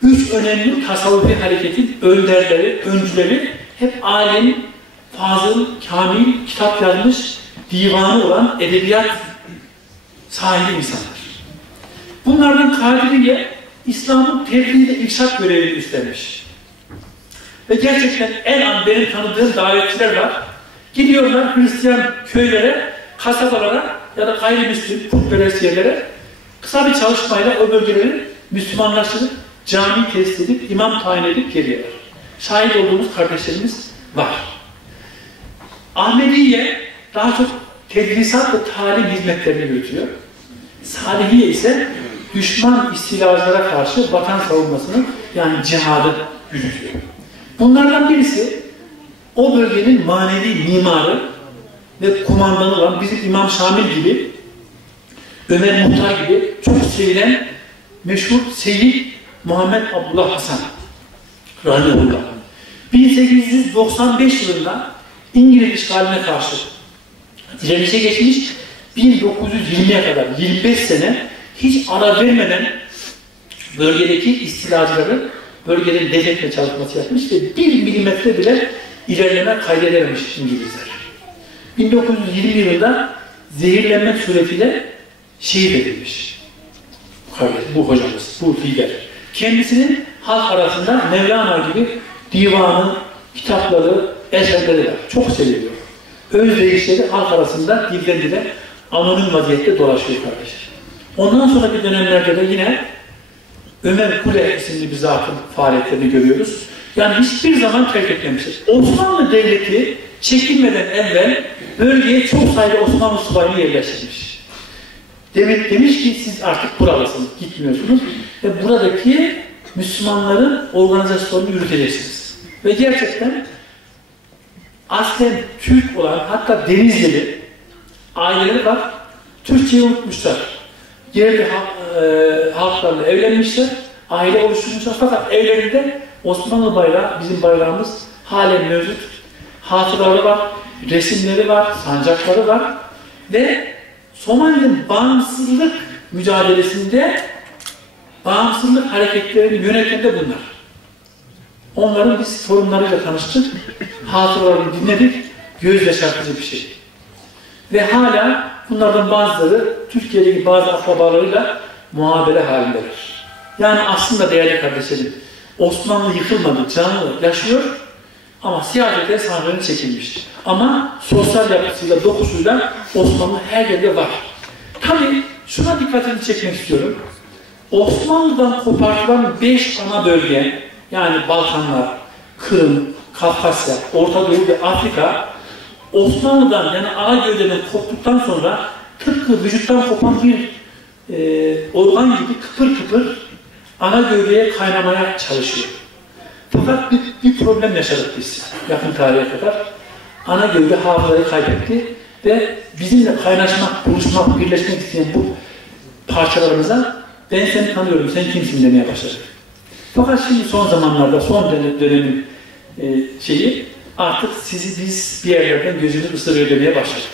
3 önemli tasavvufi hareketin önderleri, öncüleri hep alim, fazıl, kamil, kitap yazmış, divanı olan edebiyat sahibi insanlar. Bunlardan Kadiriye, İslam'ın tebliğinde irşad görevini üstlenmiş. Ve gerçekten benim tanıdığım davetçiler var. Gidiyorlar Hristiyan köylere, kasabalara ya da gayrimüslim, putperest yerlere kısa bir çalışmayla o bölgeleri Müslümanlaştırıp, cami tesis edip, imam tayin edip geliyorlar. Şahit olduğumuz kardeşlerimiz var. Ahmediye daha çok tedrisat ve talim hizmetlerini yürütüyor. Salihiye ise düşman istilacılara karşı vatan savunmasını, yani cihadı yürütüyor. Bunlardan birisi o bölgenin manevi mimarı ve kumandanı olan bizim İmam Şamil gibi, Ömer Muhtar gibi çok sevilen meşhur Seyyid Muhammed Abdullah Hasan rahmetullah. 1895 yılında İngiliz işgaline karşı direnişe geçmiş, 1920'ye kadar 25 sene hiç ara vermeden bölgedeki istilacıları bölgede def etme çalışması yapmış ve 1 milimetre bile ilerleme kaydedememiş İngilizler. 1920 yılında zehirlenme suretiyle şehit edilmiş. Bu hocamız, bu lider. Kendisinin halk arasında Mevlana gibi divanı, kitapları, eserleri var. Çok seviliyor. Özdeyişleri halk arasında dilden dile anonim vaziyette dolaşıyor kardeşler. Ondan sonraki dönemlerde de yine Ömer Kule isimli bir zatın faaliyetlerini görüyoruz. Yani hiçbir zaman terk etmemiştir. Osmanlı Devleti çekilmeden evvel bölgeye çok sayıda Osmanlı subayını yerleştirmiş. Demiş ki siz artık buralısınız, gitmiyorsunuz ve buradaki Müslümanların organizasyonunu yürüteceksiniz. Ve gerçekten aslen Türk olan, hatta Denizli aileleri var, Türkçeyi unutmuşlar. Yerli halklarla evlenmişler, aile oluşturmuşlar fakat evlerinde Osmanlı bayrağı, bizim bayrağımız halen mevcut. Hatıraları var, resimleri var, sancakları var ve Somali'nin bağımsızlık mücadelesinde bağımsızlık hareketlerini yöneten de bunlar. Onların biz torunlarıyla tanıştık, hatıralarını dinledik, göz yaşartıcı bir şey. Ve hala bunlardan bazıları Türkiye'deki bazı akrabalarıyla muhabere halindeler. Yani aslında değerli kardeşlerim, Osmanlı yıkılmadı, canlı, yaşıyor ama siyasete sahnelerini çekilmiş. Ama sosyal yapısıyla, dokusuyla Osmanlı her yerde var. Tabii şuna dikkatini çekmek istiyorum. Osmanlı'dan kopartılan 5 ana bölge, yani Balkanlar, Kırım, Kafkasya, Orta Doğu ve Afrika, Osmanlı'dan yani ana gövdeden koptuktan sonra tıpkı vücuttan kopan bir organ gibi kıpır kıpır ana gövdeye kaynamaya çalışıyor. Fakat bir problem yaşadık biz yakın tarihe kadar. Ana gövde hafızayı kaybetti ve bizimle kaynaşmak, buluşmak, birleşmek isteyen bu parçalarımıza ben seni tanıyorum, sen kimsin demeye başladık. Fakat şimdi son zamanlarda, son dönemin artık sizi biz bir yerlerden gözünü ısırıyor demeye başladık.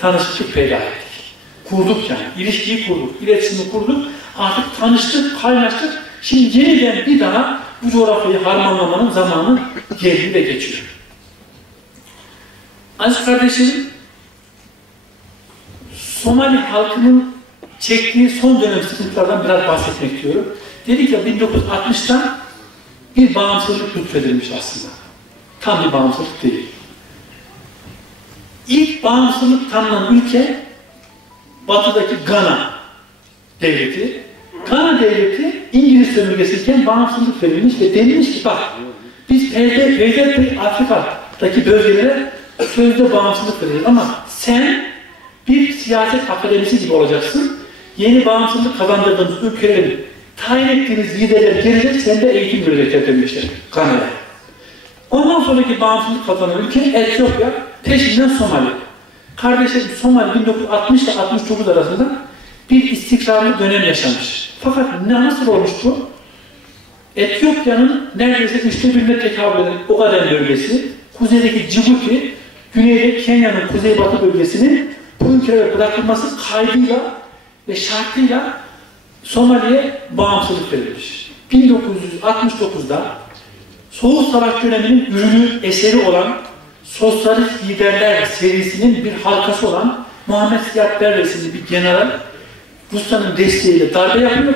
Tanışıklık peyda ettik. Kurduk yani, ilişkiyi kurduk, iletişimi kurduk Artık tanıştık, kaynaştık. Şimdi yeniden bir daha bu coğrafyayı harmanlamanın zamanı geldi ve geçiyor. Aziz kardeşlerim, Somali halkının çektiği son dönem sıkıntılardan biraz bahsetmek istiyorum. Dedik ya 1960'tan bir bağımsızlık lütfedilmiş aslında. Tam bir bağımsızlık değil. İlk bağımsızlık tanınan ülke batıdaki Gana devleti. Gana devleti İngiliz sömürgesiyken bağımsızlık verilmiş ve denilmiş ki bak biz peyderpey Afrika'daki bölgelere sözde bağımsızlık veririz ama sen bir siyaset akademisi gibi olacaksın. Yeni bağımsızlık kazandırdığımız ülkelerin tayin ettiğiniz liderler gelecek, sen de eğitim görecekler demişler Gana'ya. Ondan sonraki bağımsızlık kazanan ülke Etiyopya, peşinden Somali. Kardeşlerim Somali 1960 ile 69 arasında bir istikrarlı dönem yaşamış. Fakat nasıl olmuş bu? Etiyopya'nın neredeyse 1/3'üne tekabül eden Ogaden bölgesi, kuzeydeki Cibuti, güneyde Kenya'nın kuzeybatı bölgesinin bu ülkelere bırakılması kaydıyla ve şartıyla Somali'ye bağımsızlık verilmiş. 1969'da Soğuk Savaş döneminin ürünü, eseri olan Sosyalist Liderler serisinin bir halkası olan Muhammed Siyad Barre isimli bir general Rusya'nın desteğiyle darbe yapıyor.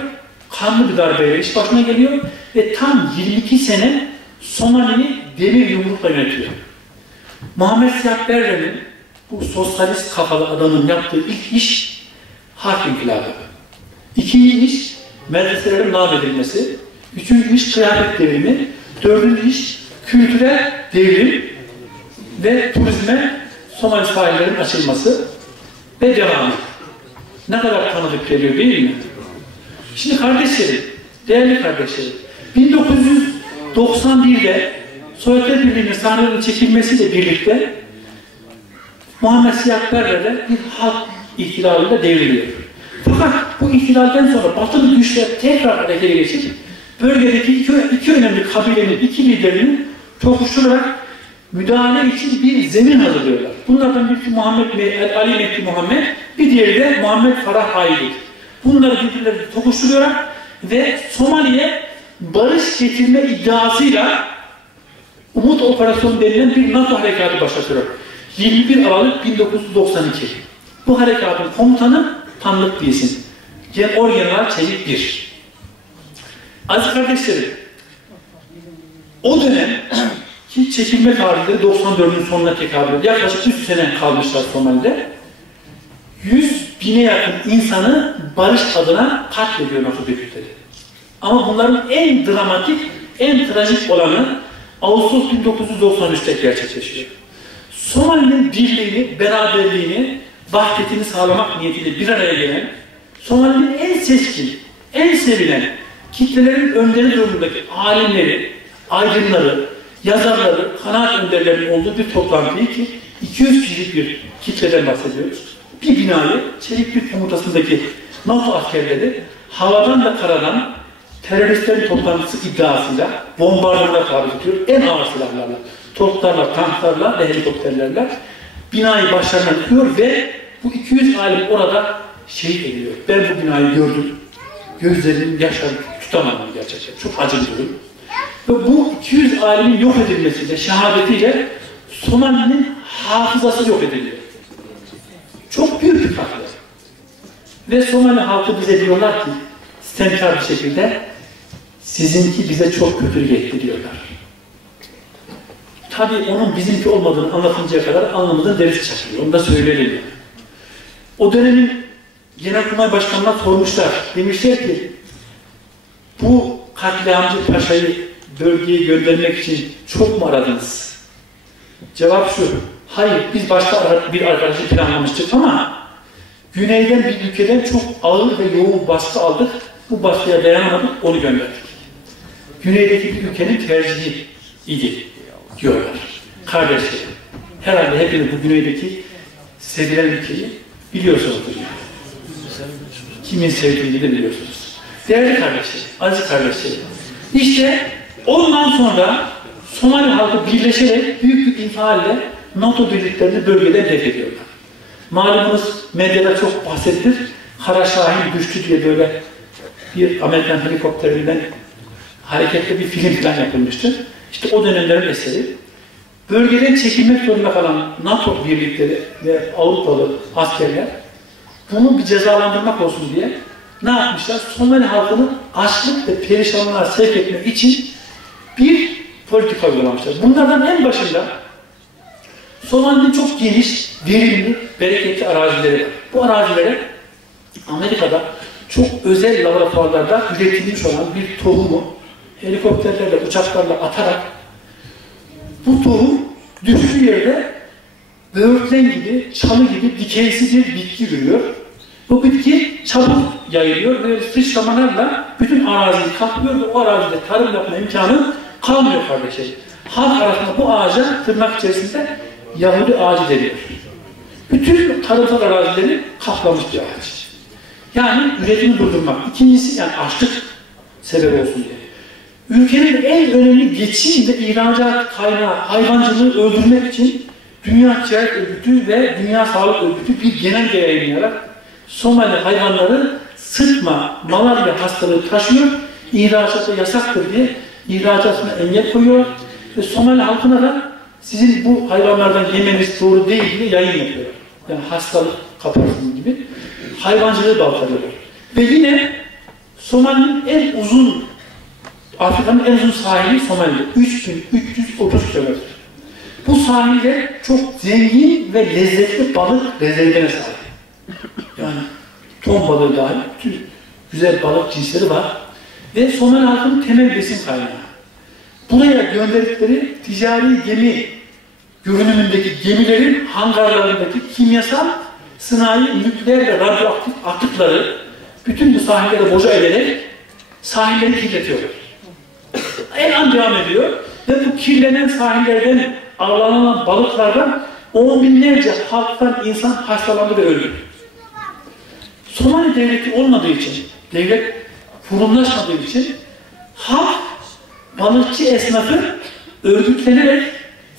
Kanlı bir darbeyle iş başına geliyor ve tam 22 sene Somali'yi demir yumrukla yönetiyor. Muhammed Siyad Barre'nin bu sosyalist kafalı adamın yaptığı ilk iş harp inkılabı. İkinci iş medreselerin lağvedilmesi. Üçüncü iş kıyafet devrimi. Dördüncü iş kültürel devrim ve turizme Somali sahillerinin açılması ve devamı. Ne kadar tanıdık geliyor değil mi? Şimdi kardeşlerim, değerli kardeşlerim, 1991'de Sovyetler Birliği'nin sahnelerinin çekilmesiyle birlikte Muhammed Siyad Barre'de bir halk ihtilalıyla devriliyor. Fakat bu ihtilalden sonra batılı güçler tekrar harekete geçip bölgedeki iki önemli kabilenin, iki liderinin tokuşturarak müdahale için bir zemin hazırlıyorlar. Bunlardan birisi Ali Mehdi Muhammed, bir diğeri de Muhammed Farah Aydın. Bunları birbirlerine tokuşturuyorlar ve Somali'ye barış getirme iddiasıyla Umut Operasyonu denilen bir NATO harekatı başlatıyor. 21 Aralık 1992. Bu harekatın komutanı Tanrık değilsin. Orgeneral Çelik 1. Aziz kardeşlerim, o dönem ki çekilme tarihleri 94'ün sonuna tekabül ediyor. Yaklaşık 3 sene kalmışlar Somali'de. 100.000'e yakın insanı barış adına katlediyor NATO birlikleri. Ama bunların en dramatik, en trajik olanı Ağustos 1993'te gerçekleşiyor. Somali'nin birliğini, beraberliğini, vahdetini sağlamak niyetiyle bir araya gelen, Somali'nin en seçkin, en sevilen kitlelerin önderi durumundaki alimleri, aydınları, yazarları, kanaat önderlerinin olduğu bir toplantıyı ki 200 kişilik bir kitleden bahsediyoruz. Bir binayı Çelik bir komutasındaki NATO askerleri havadan ve karadan teröristlerin toplantısı iddiasıyla bombardımana tabi tutuyor. En ağır silahlarla, toplarla, tanklarla ve helikopterlerle binayı başlarına tutuyor ve bu 200 alim orada şehit ediliyor. Ben bu binayı gördüm. Gözlerimin yaşarını tutamadım gerçekten. Çok acıdım. Ve bu 200 alimin yok edilmesiyle, şehadetiyle Somali'nin hafızası yok ediliyor. Çok büyük bir fark. Ve Somali halkı bize diyorlar ki, sistemkar bir şekilde sizinki bize çok kötü yetti diyorlar. Tabii onun bizimki olmadığını anlatıncaya kadar anlamında derisi çakılıyor. Onu da söyleyelim. O dönemin Genelkurmay Başkanı'na sormuşlar. Demişler ki bu katliamcı paşayı bölgeye göndermek için çok mu aradınız? Cevap şu. Hayır, biz başta bir arkadaşı planlamıştık ama güneyden bir ülkeden çok ağır ve yoğun baskı aldık. Bu baskıya dayanamadık, onu gönderdik. Güneydeki bir ülkenin tercihi idi diyorlar. Kardeşlerim, herhalde hepiniz bu güneydeki sevilen ülkeyi biliyorsunuzdur. Kimin sevdiğini de biliyorsunuz. Değerli kardeşlerim, aziz kardeşlerim. İşte ondan sonra Somali halkı birleşerek büyük bir infialle NATO birliklerini bölgeden def ediyorlar. Malumunuz medyada çok bahsedilir. Kara Şahin düştü diye böyle bir Amerikan helikopterinden hareketli bir film falan yapılmıştı. İşte o dönemlerin eseri. Bölgeden çekilmek zorunda kalan NATO birlikleri ve Avrupalı askerler bunu bir cezalandırmak olsun diye ne yapmışlar? Somali halkını açlık ve perişanlığa sevk etmek için bir politika uygulamışlar. Bunlardan en başında Somali'nin çok geniş, verimli, bereketli arazileri var. Bu arazilere Amerika'da çok özel laboratuvarlarda üretilmiş olan bir tohumu helikopterlerle, uçaklarla atarak bu tohum düştüğü yerde böğürtlen gibi, çalı gibi dikeysiz bir bitki görüyor. Bu bitki çabuk yayılıyor ve sıçramalarla bütün araziyi kaplıyor ve o arazide tarım yapma imkanı kalmıyor kardeşlerim. Halk arasında bu ağaca tırnak içerisinde Yahudi ağacı deniyor. Bütün tarımsal arazileri kaplamış bir ağaç. Yani üretimi durdurmak. İkincisi yani açlık sebebi olsun diye. Ülkenin en önemli geçim ve ihracat kaynağı hayvancılığı öldürmek için Dünya Ticaret Örgütü ve Dünya Sağlık Örgütü bir genelge yayınlayarak Somali hayvanları sıtma, malarya hastalığı taşıyor, ihracatı yasaktır diye ihracatına engel koyuyor ve Somali halkına da sizin bu hayvanlardan yemeniz doğru değil diye yayın yapıyor. Yani hastalık kaparsın gibi hayvancılığı baltalıyorlar. Ve yine Somali'nin en uzun, Afrika'nın en uzun sahili Somali'de. 3330 kilometre. Bu sahilde çok zengin ve lezzetli balık rezervine sahip. Yani ton balığı dahil bütün güzel balık cinsleri var. Ve Somali halkının temel besin kaynağı. Buraya gönderdikleri ticari gemi görünümündeki gemilerin hangarlarındaki kimyasal, sınai, nükleer ve radyoaktif atıkları bütün bu sahillere boca ederek sahilleri kirletiyorlar. En an devam ediyor ve bu kirlenen sahillerden avlanan balıklardan 10 binlerce halktan insan hastalandı ve öldü. Somali devleti olmadığı için, devlet kurumlaşmadığı için halk, balıkçı esnafı örgütlenerek,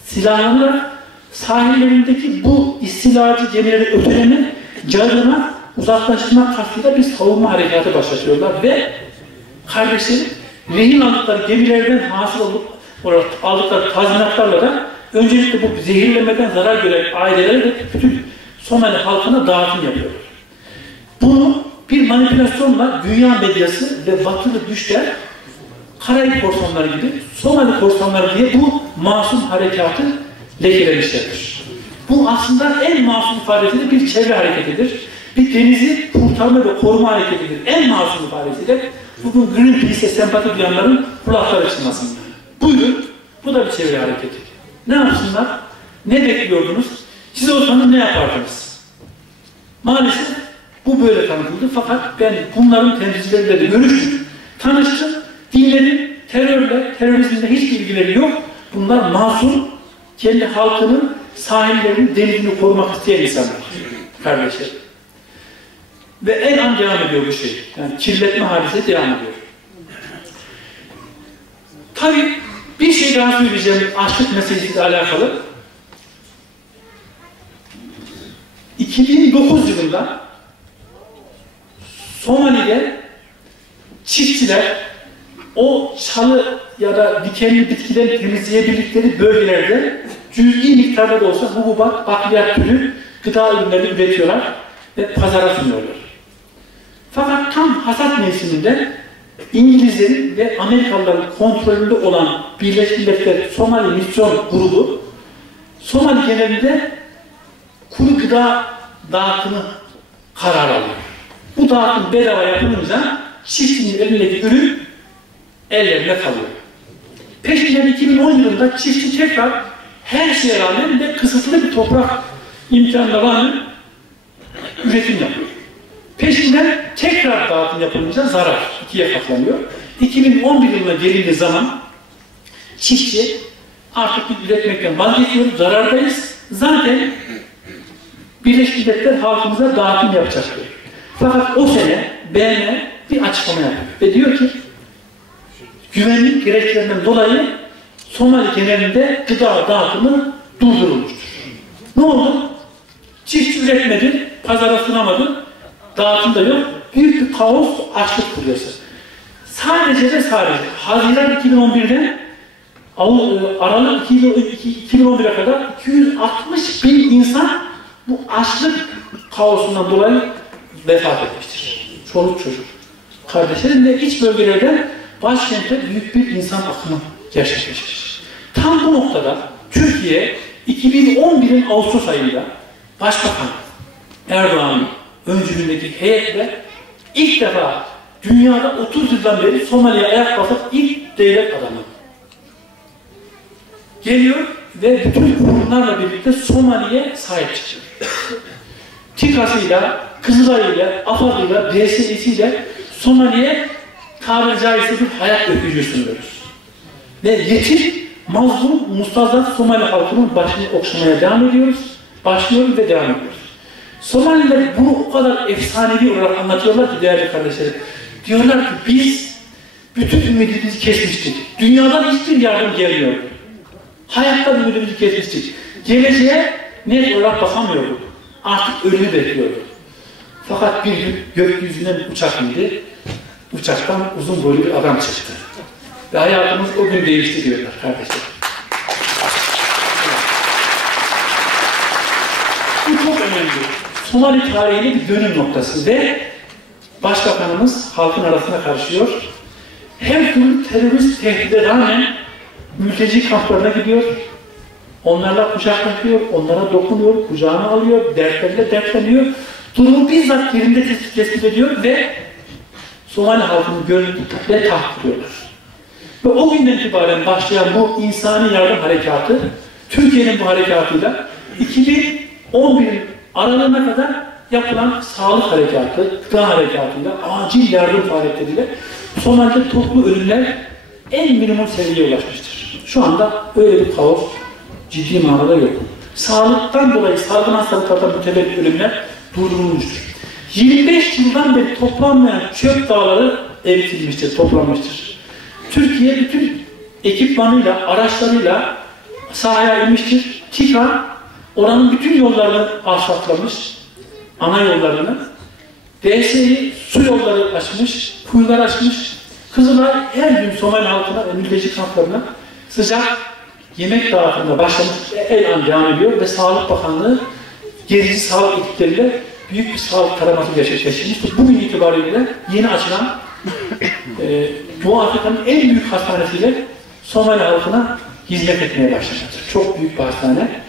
silahlanarak sahillerindeki bu istilacı gemileri ötelemek, carına uzaklaştırmak kastıyla bir savunma harekatı başlatıyorlar ve kardeşlerim rehin aldıkları gemilerden hasıl olarak aldıkları tazminatlarla da öncelikle bu zehirlemeden zarar gören ailelere ve bütün Somali halkına dağıtım yapıyorlar. Bunu bir manipülasyonla dünya medyası ve batılı güçler Karayip korsanları gibi Somali korsanları diye bu masum harekatı lekelemişlerdir. Bu aslında en masum ifadesiyle bir çevre hareketidir. Bir denizi kurtarma ve koruma hareketidir. En masum ifadesiyle bugün Greenpeace'e sempati duyanların kulakları çınlasınlar. Buyurun, bu da bir çevre hareketi. Ne yapsınlar? Ne bekliyordunuz? Siz olsanız ne yapardınız? Maalesef bu böyle tanıtıldı fakat ben bunların temsilcileriyle de görüştüm, tanıştım, dinledim, terörle, terörizmle hiçbir ilgileri yok. Bunlar masum, kendi halkının sahillerinin denizini korumak isteyen insanlar, kardeşler. Ve en an devam ediyor bu şey. Yani kirletme hadisesi devam ediyor. Tabii bir şey daha söyleyeceğim açlık meselesiyle alakalı. 2009 yılında Somali'de çiftçiler o çalı ya da dikenli bitkileri temizleyebildikleri bölgelerde cüz'i miktarda da olsa hububat, bakliyat türü gıda ürünleri üretiyorlar ve pazara sunuyorlar. Fakat tam hasat mevsiminde İngilizlerin ve Amerikalıların kontrolünde olan Birleşmiş Milletler Somali Misyon Grubu Somali genelinde kuru gıda dağıtımı kararı alıyor. Bu dağıtım bedava yapılınca çiftçinin elindeki ürün ellerine kalıyor. Peşinden 2010 yılında çiftçi tekrar her şeye rağmen de kısıtlı bir toprak imkanına rağmen üretim yapıyor. Peşinden tekrar dağıtım yapılınca zarar ikiye katlanıyor. 2011 yılına gelindiği zaman çiftçi artık biz üretmekten vazgeçiyoruz, zarardayız. Zaten Birleşmiş Milletler halkımıza dağıtım yapacak diyor. Fakat o sene BM bir açıklama yapıyor ve diyor ki güvenlik gereklerinden dolayı Somali genelinde gıda dağıtımı durdurulmuştur. Ne oldu? Çiftçi üretmedi, pazara sunamadı, dağıtım da yok. Büyük bir kaos, açlık furyası. sadece Haziran 2011'den Aralık 2011'e kadar 260 bin insan bu açlık kaosundan dolayı vefat etmiştir. Çoluk çocuk. Kardeşlerim ve iç bölgelerden başkente büyük bir insan akımı gerçekleşmiş. Tam bu noktada Türkiye 2011'in Ağustos ayında Başbakan Erdoğan'ın öncülüğündeki heyetle ilk defa dünyada 30 yıldan beri Somali'ye ayak basan ilk devlet adamı geliyor ve bütün kurumlarla birlikte Somali'ye sahip çıkıyor. TİKA'sıyla, Kızılay'ıyla, AFAD'ıyla, DSİ'siyle Somali'ye tabiri caizse bir hayat öpücüğü sunuyoruz. Ve yetim, mazlum, mustazat Somali halkının başını okşamaya devam ediyoruz. Başlıyoruz ve devam ediyoruz. Somaliler bunu o kadar efsanevi olarak anlatıyorlar ki değerli kardeşlerim. Diyorlar ki biz bütün ümidimizi kesmiştik. Dünyadan hiçbir yardım gelmiyordu. Hayattan ümidimizi kesmiştik. Geleceğe net olarak bakamıyorduk. Artık ölümü bekliyorduk. Fakat bir gün gökyüzüne bir uçak indi. Uçaktan uzun boylu bir adam çıktı. Ve hayatımız o gün değişti diyorlar kardeşler. Bu çok önemli. Somali tarihinin bir dönüm noktası ve Başbakanımız halkın arasına karışıyor. Her türlü terörist tehdide rağmen mülteci kamplarına gidiyor. Onlarla kucaklaşıyor, onlara dokunuyor, kucağına alıyor, dertleriyle dertleniyor. Durumu bizzat yerinde tespit ediyor ve Somali halkının gönlünde taht kuruyorlar. Ve o günden itibaren başlayan bu insani yardım harekatı, Türkiye'nin bu harekatıyla 2011 aralığına kadar yapılan sağlık harekatı, gıda harekatıyla, acil yardım faaliyetleriyle Somali'de toplu ölümler en minimum seviyeye ulaşmıştır. Şu anda öyle bir kaos ciddi manada yok. Sağlıktan dolayı salgın hastalıklardan mütevellit ölümler durdurulmuştur. 25 yıldan beri toplanmayan çöp dağları eritilmiştir, toplanmıştır. Türkiye bütün ekipmanıyla, araçlarıyla sahaya inmiştir. TİKA oranın bütün yollarını asfaltlamış, ana yollarını. DSİ su yolları açmış, kuyular açmış. Kızılay her gün Somali halkına ve mülteci kamplarına sıcak yemek dağıtımına başlamış, el an devam ediyor ve Sağlık Bakanlığı gerici sağlık ekipleriyle büyük bir sağlık taraması gerçekleştirmiştir. Bugün itibariyle yeni açılan Doğu Afrika'nın en büyük hastanesiyle Somali halkına hizmet etmeye başlamıştır. Çok büyük bir hastane.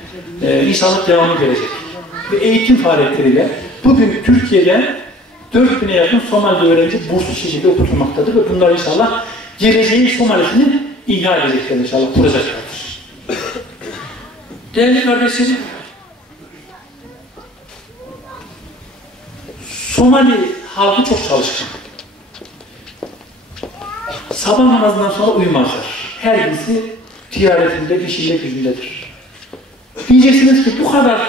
İnşallah devamı gelecek. Ve eğitim faaliyetleriyle bugün Türkiye'de 4000'e yakın Somali öğrenci burslu şekilde okutulmaktadır ve bunlar inşallah geleceğin Somali'sini ihya edecekler inşallah, kuracaklardır. Değerli kardeşlerim, Somali halkı çok çalışkan. Sabah namazından sonra uyumazlar. Her birisi ticaretinde, işinde, gücündedir. Diyeceksiniz ki bu kadar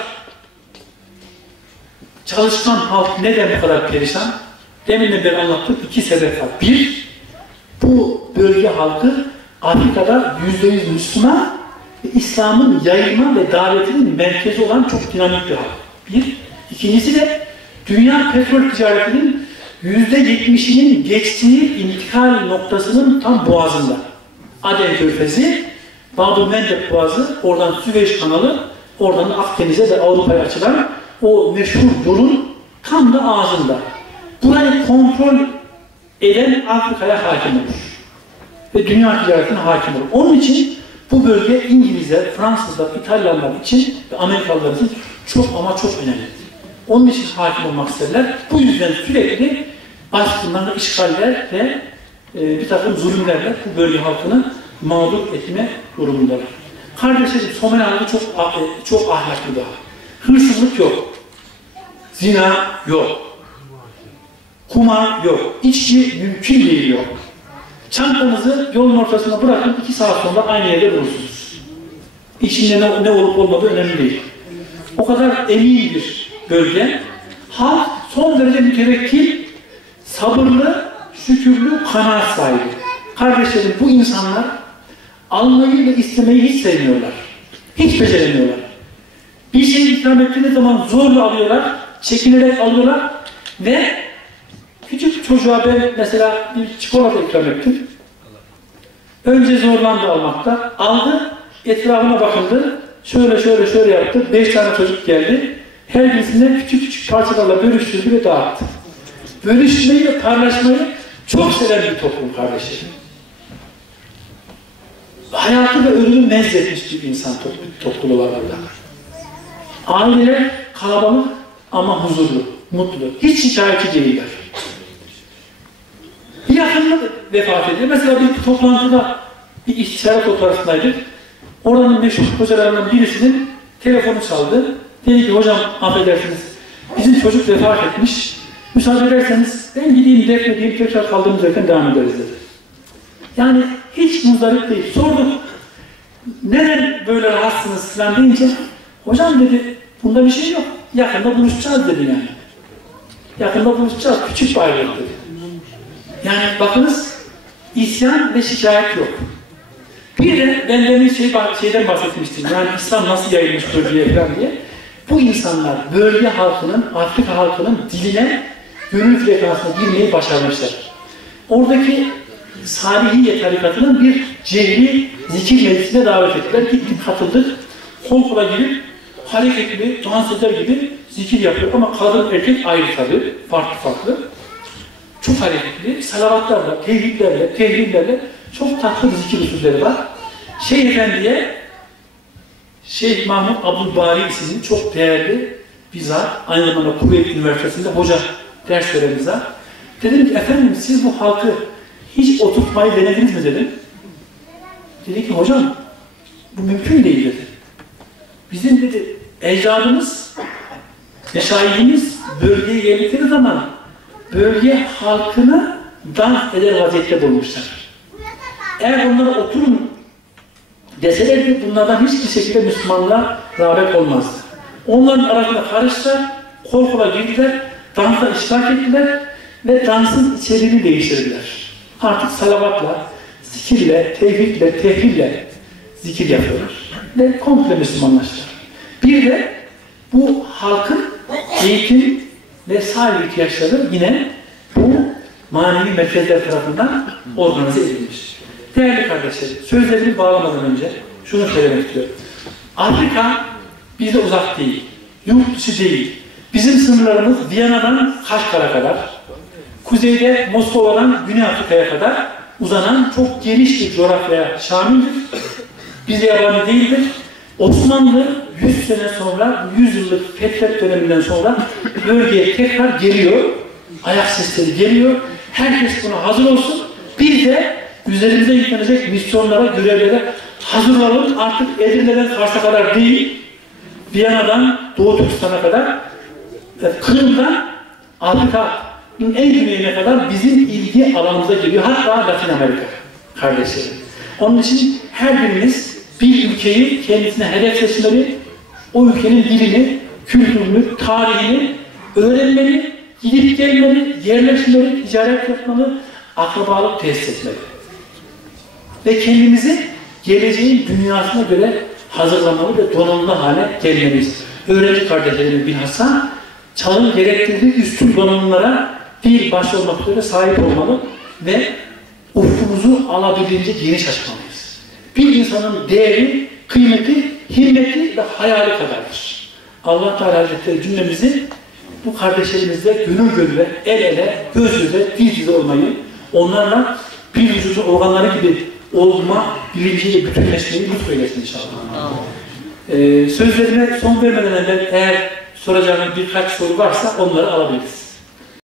çalışkan halk neden bu kadar perişan? Demin de ben anlattım, iki sebep var. Bir, bu bölge halkı Afrika'da %100 Müslüman ve İslam'ın yayılma ve davetinin merkezi olan çok dinamik bir halk. Bir. İkincisi de dünya petrol ticaretinin %70'inin geçtiği intikal noktasının tam boğazında. Aden Körfezi, Bab-ı-Mendeb Boğazı, oradan Süveyş Kanalı, oradan Akdeniz'e ve Avrupa'ya açılan o meşhur yolun tam da ağzında. Burayı kontrol eden Afrika'ya hakim olur. Ve dünya ticaretine hakim olur. Onun için bu bölge İngilizler, Fransızlar, İtalyanlar için ve Amerikalılar için çok ama çok önemli. Onun için hakim olmak isterler. Bu yüzden sürekli baskınlarla, işgaller ve bir takım zulümlerle bu bölge halkını mağdur etme durumundalar. Kardeşlerim, Somali halkı çok ahlaklı bir halk. Hırsızlık yok. Zina yok. Kumar yok. İçki mümkün değil yok. Çantanızı yolun ortasına bırakın, 2 saat sonra aynı yerde bulursunuz. İçinde ne olup olmadığı önemli değil. O kadar emin bir bölge. Halk son derece mütevekkil, sabırlı, şükürlü, kanaat sahibi. Kardeşlerim, bu insanlar almayı ve istemeyi hiç sevmiyorlar. Hiç beceremiyorlar. Bir şey ikram ettiğiniz zaman zorla alıyorlar, çekinerek alıyorlar ve küçük çocuğa ben mesela bir çikolata ikram ettim. Önce zorlandı almakta. Aldı, etrafına bakıldı. Şöyle yaptı. 5 tane çocuk geldi. Her birisinden küçük parçalarla bölüştürdü ve dağıttı. Bölüşmeyi ve paylaşmayı çok seven bir toplum kardeşlerim. Hayatı ve ölümü mezzetmiş bir insan topluluğu var orada. Aileler kalabalık ama huzurlu, mutlu. Hiç şikayetçi değiller. Bir yakınlık vefat ediyor. Mesela bir toplantıda, bir istişare toplantısındaydık. Oranın meşhur hocalarından birisinin telefonu çaldı. Dedi ki hocam affedersiniz, bizim çocuk vefat etmiş. Müsaade ederseniz ben gideyim defnedeyim, tekrar kaldığımız yerden devam ederiz dedi. Yani hiç muzdarip değil. Sorduk, neden böyle rahatsınız falan deyince, hocam dedi, bunda bir şey yok. Yakında buluşacağız dedi yani. Yakında buluşacağız, küçük bir ayrılık dedi. Yani bakınız, isyan ve şikayet yok. Bir de ben demin şeyden bahsetmiştim, yani İslam nasıl yayılmış bölgeye falan diye. Bu insanlar bölge halkının, Afrika halkının diline, gönül frekansına girmeyi başarmışlar. Oradaki Salihiye tarikatının bir cehri zikir meclisine davet ettiler. Gittik, katıldık. Kol kola girip hareketli, dans eder gibi zikir yapıyor. Ama kadın erkek ayrı tabii, farklı. Çok hareketli, salavatlarla, tevhidlerle, tehlillerle çok tatlı zikir usulleri var. Şeyh Efendi'ye, Şeyh Mahmud Abdülbari isimli çok değerli bir zat, aynı zamanda Kuveyt Üniversitesi'nde hoca ders veren bir zat. Dedim ki efendim siz bu halkı hiç oturtmayı denediniz mi dedim. Dedi ki hocam bu mümkün değil dedi. Bizim dedi ecdadımız, meşayihimiz bölgeye geldikleri zaman bölge halkını dans eder vaziyette bulmuşlar. Eğer onlara oturun deselerdi bunlardan hiçbir şekilde Müslümanlığa rağbet olmazdı. Onların arasında karıştılar, kol kola girdiler, dansa iştirak ettiler ve dansın içeriğini değiştirdiler. Artık salavatla, zikirle, tevhidle, tehlille zikir yapıyorlar ve komple Müslümanlaştılar. Bir de bu halkın eğitim ve sahil ihtiyaçları yine bu manevi merkezler tarafından organize edilmiş. Değerli kardeşlerim, sözlerimi bağlamadan önce şunu söylemek istiyorum. Afrika bize uzak değil, yurt dışı değil. Bizim sınırlarımız Viyana'dan Kaşgar'a kadar, kuzeyde Moskova'dan Güney Afrika'ya kadar uzanan çok geniş bir coğrafyaya şamildir. Bize yabancı değildir. Osmanlı 100 sene sonra, 100 yıllık fetret döneminden sonra bölgeye tekrar geliyor. Ayak sesleri geliyor. Herkes buna hazır olsun. Bir de üzerimize yüklenecek misyonlara, görevlere hazır olalım. Artık Edirne'den Kars'a kadar değil, Viyana'dan Doğu Türkistan'a kadar, Kırım'dan Afrika'nın en güneyine kadar bizim ilgi alanımıza geliyor. Hatta Latin Amerika kardeşlerim. Onun için her birimiz bir ülkeyi kendisine hedef seçmeli, o ülkenin dilini, kültürünü, tarihini öğrenmeli, gidip gelmeli, yerleşmeli, ticaret yapmalı, akrabalık tesis etmeli. Ve kendimizi geleceğin dünyasına göre hazırlamalı ve donanımlı hale gelmeliyiz. Öğrenci kardeşlerimin bilhassa çağın gerektirdiği üstün donanımlara değil başta olmak üzere sahip olmalı ve ufkumuzu alabildiğince geniş açmalıyız. Bir insanın değeri, kıymeti, himmeti ve hayali kadardır. Allah Teala Hazretleri cümlemizi bu kardeşlerimizle gönül gönüle, el ele, göz göze, diz dize olmayı, onlarla bir vücudun organları gibi olma bilinciyle bütünleşmeyi lütfeylesin inşallah. Sözlerime son vermeden evvel eğer soracağınız birkaç soru varsa onları alabiliriz.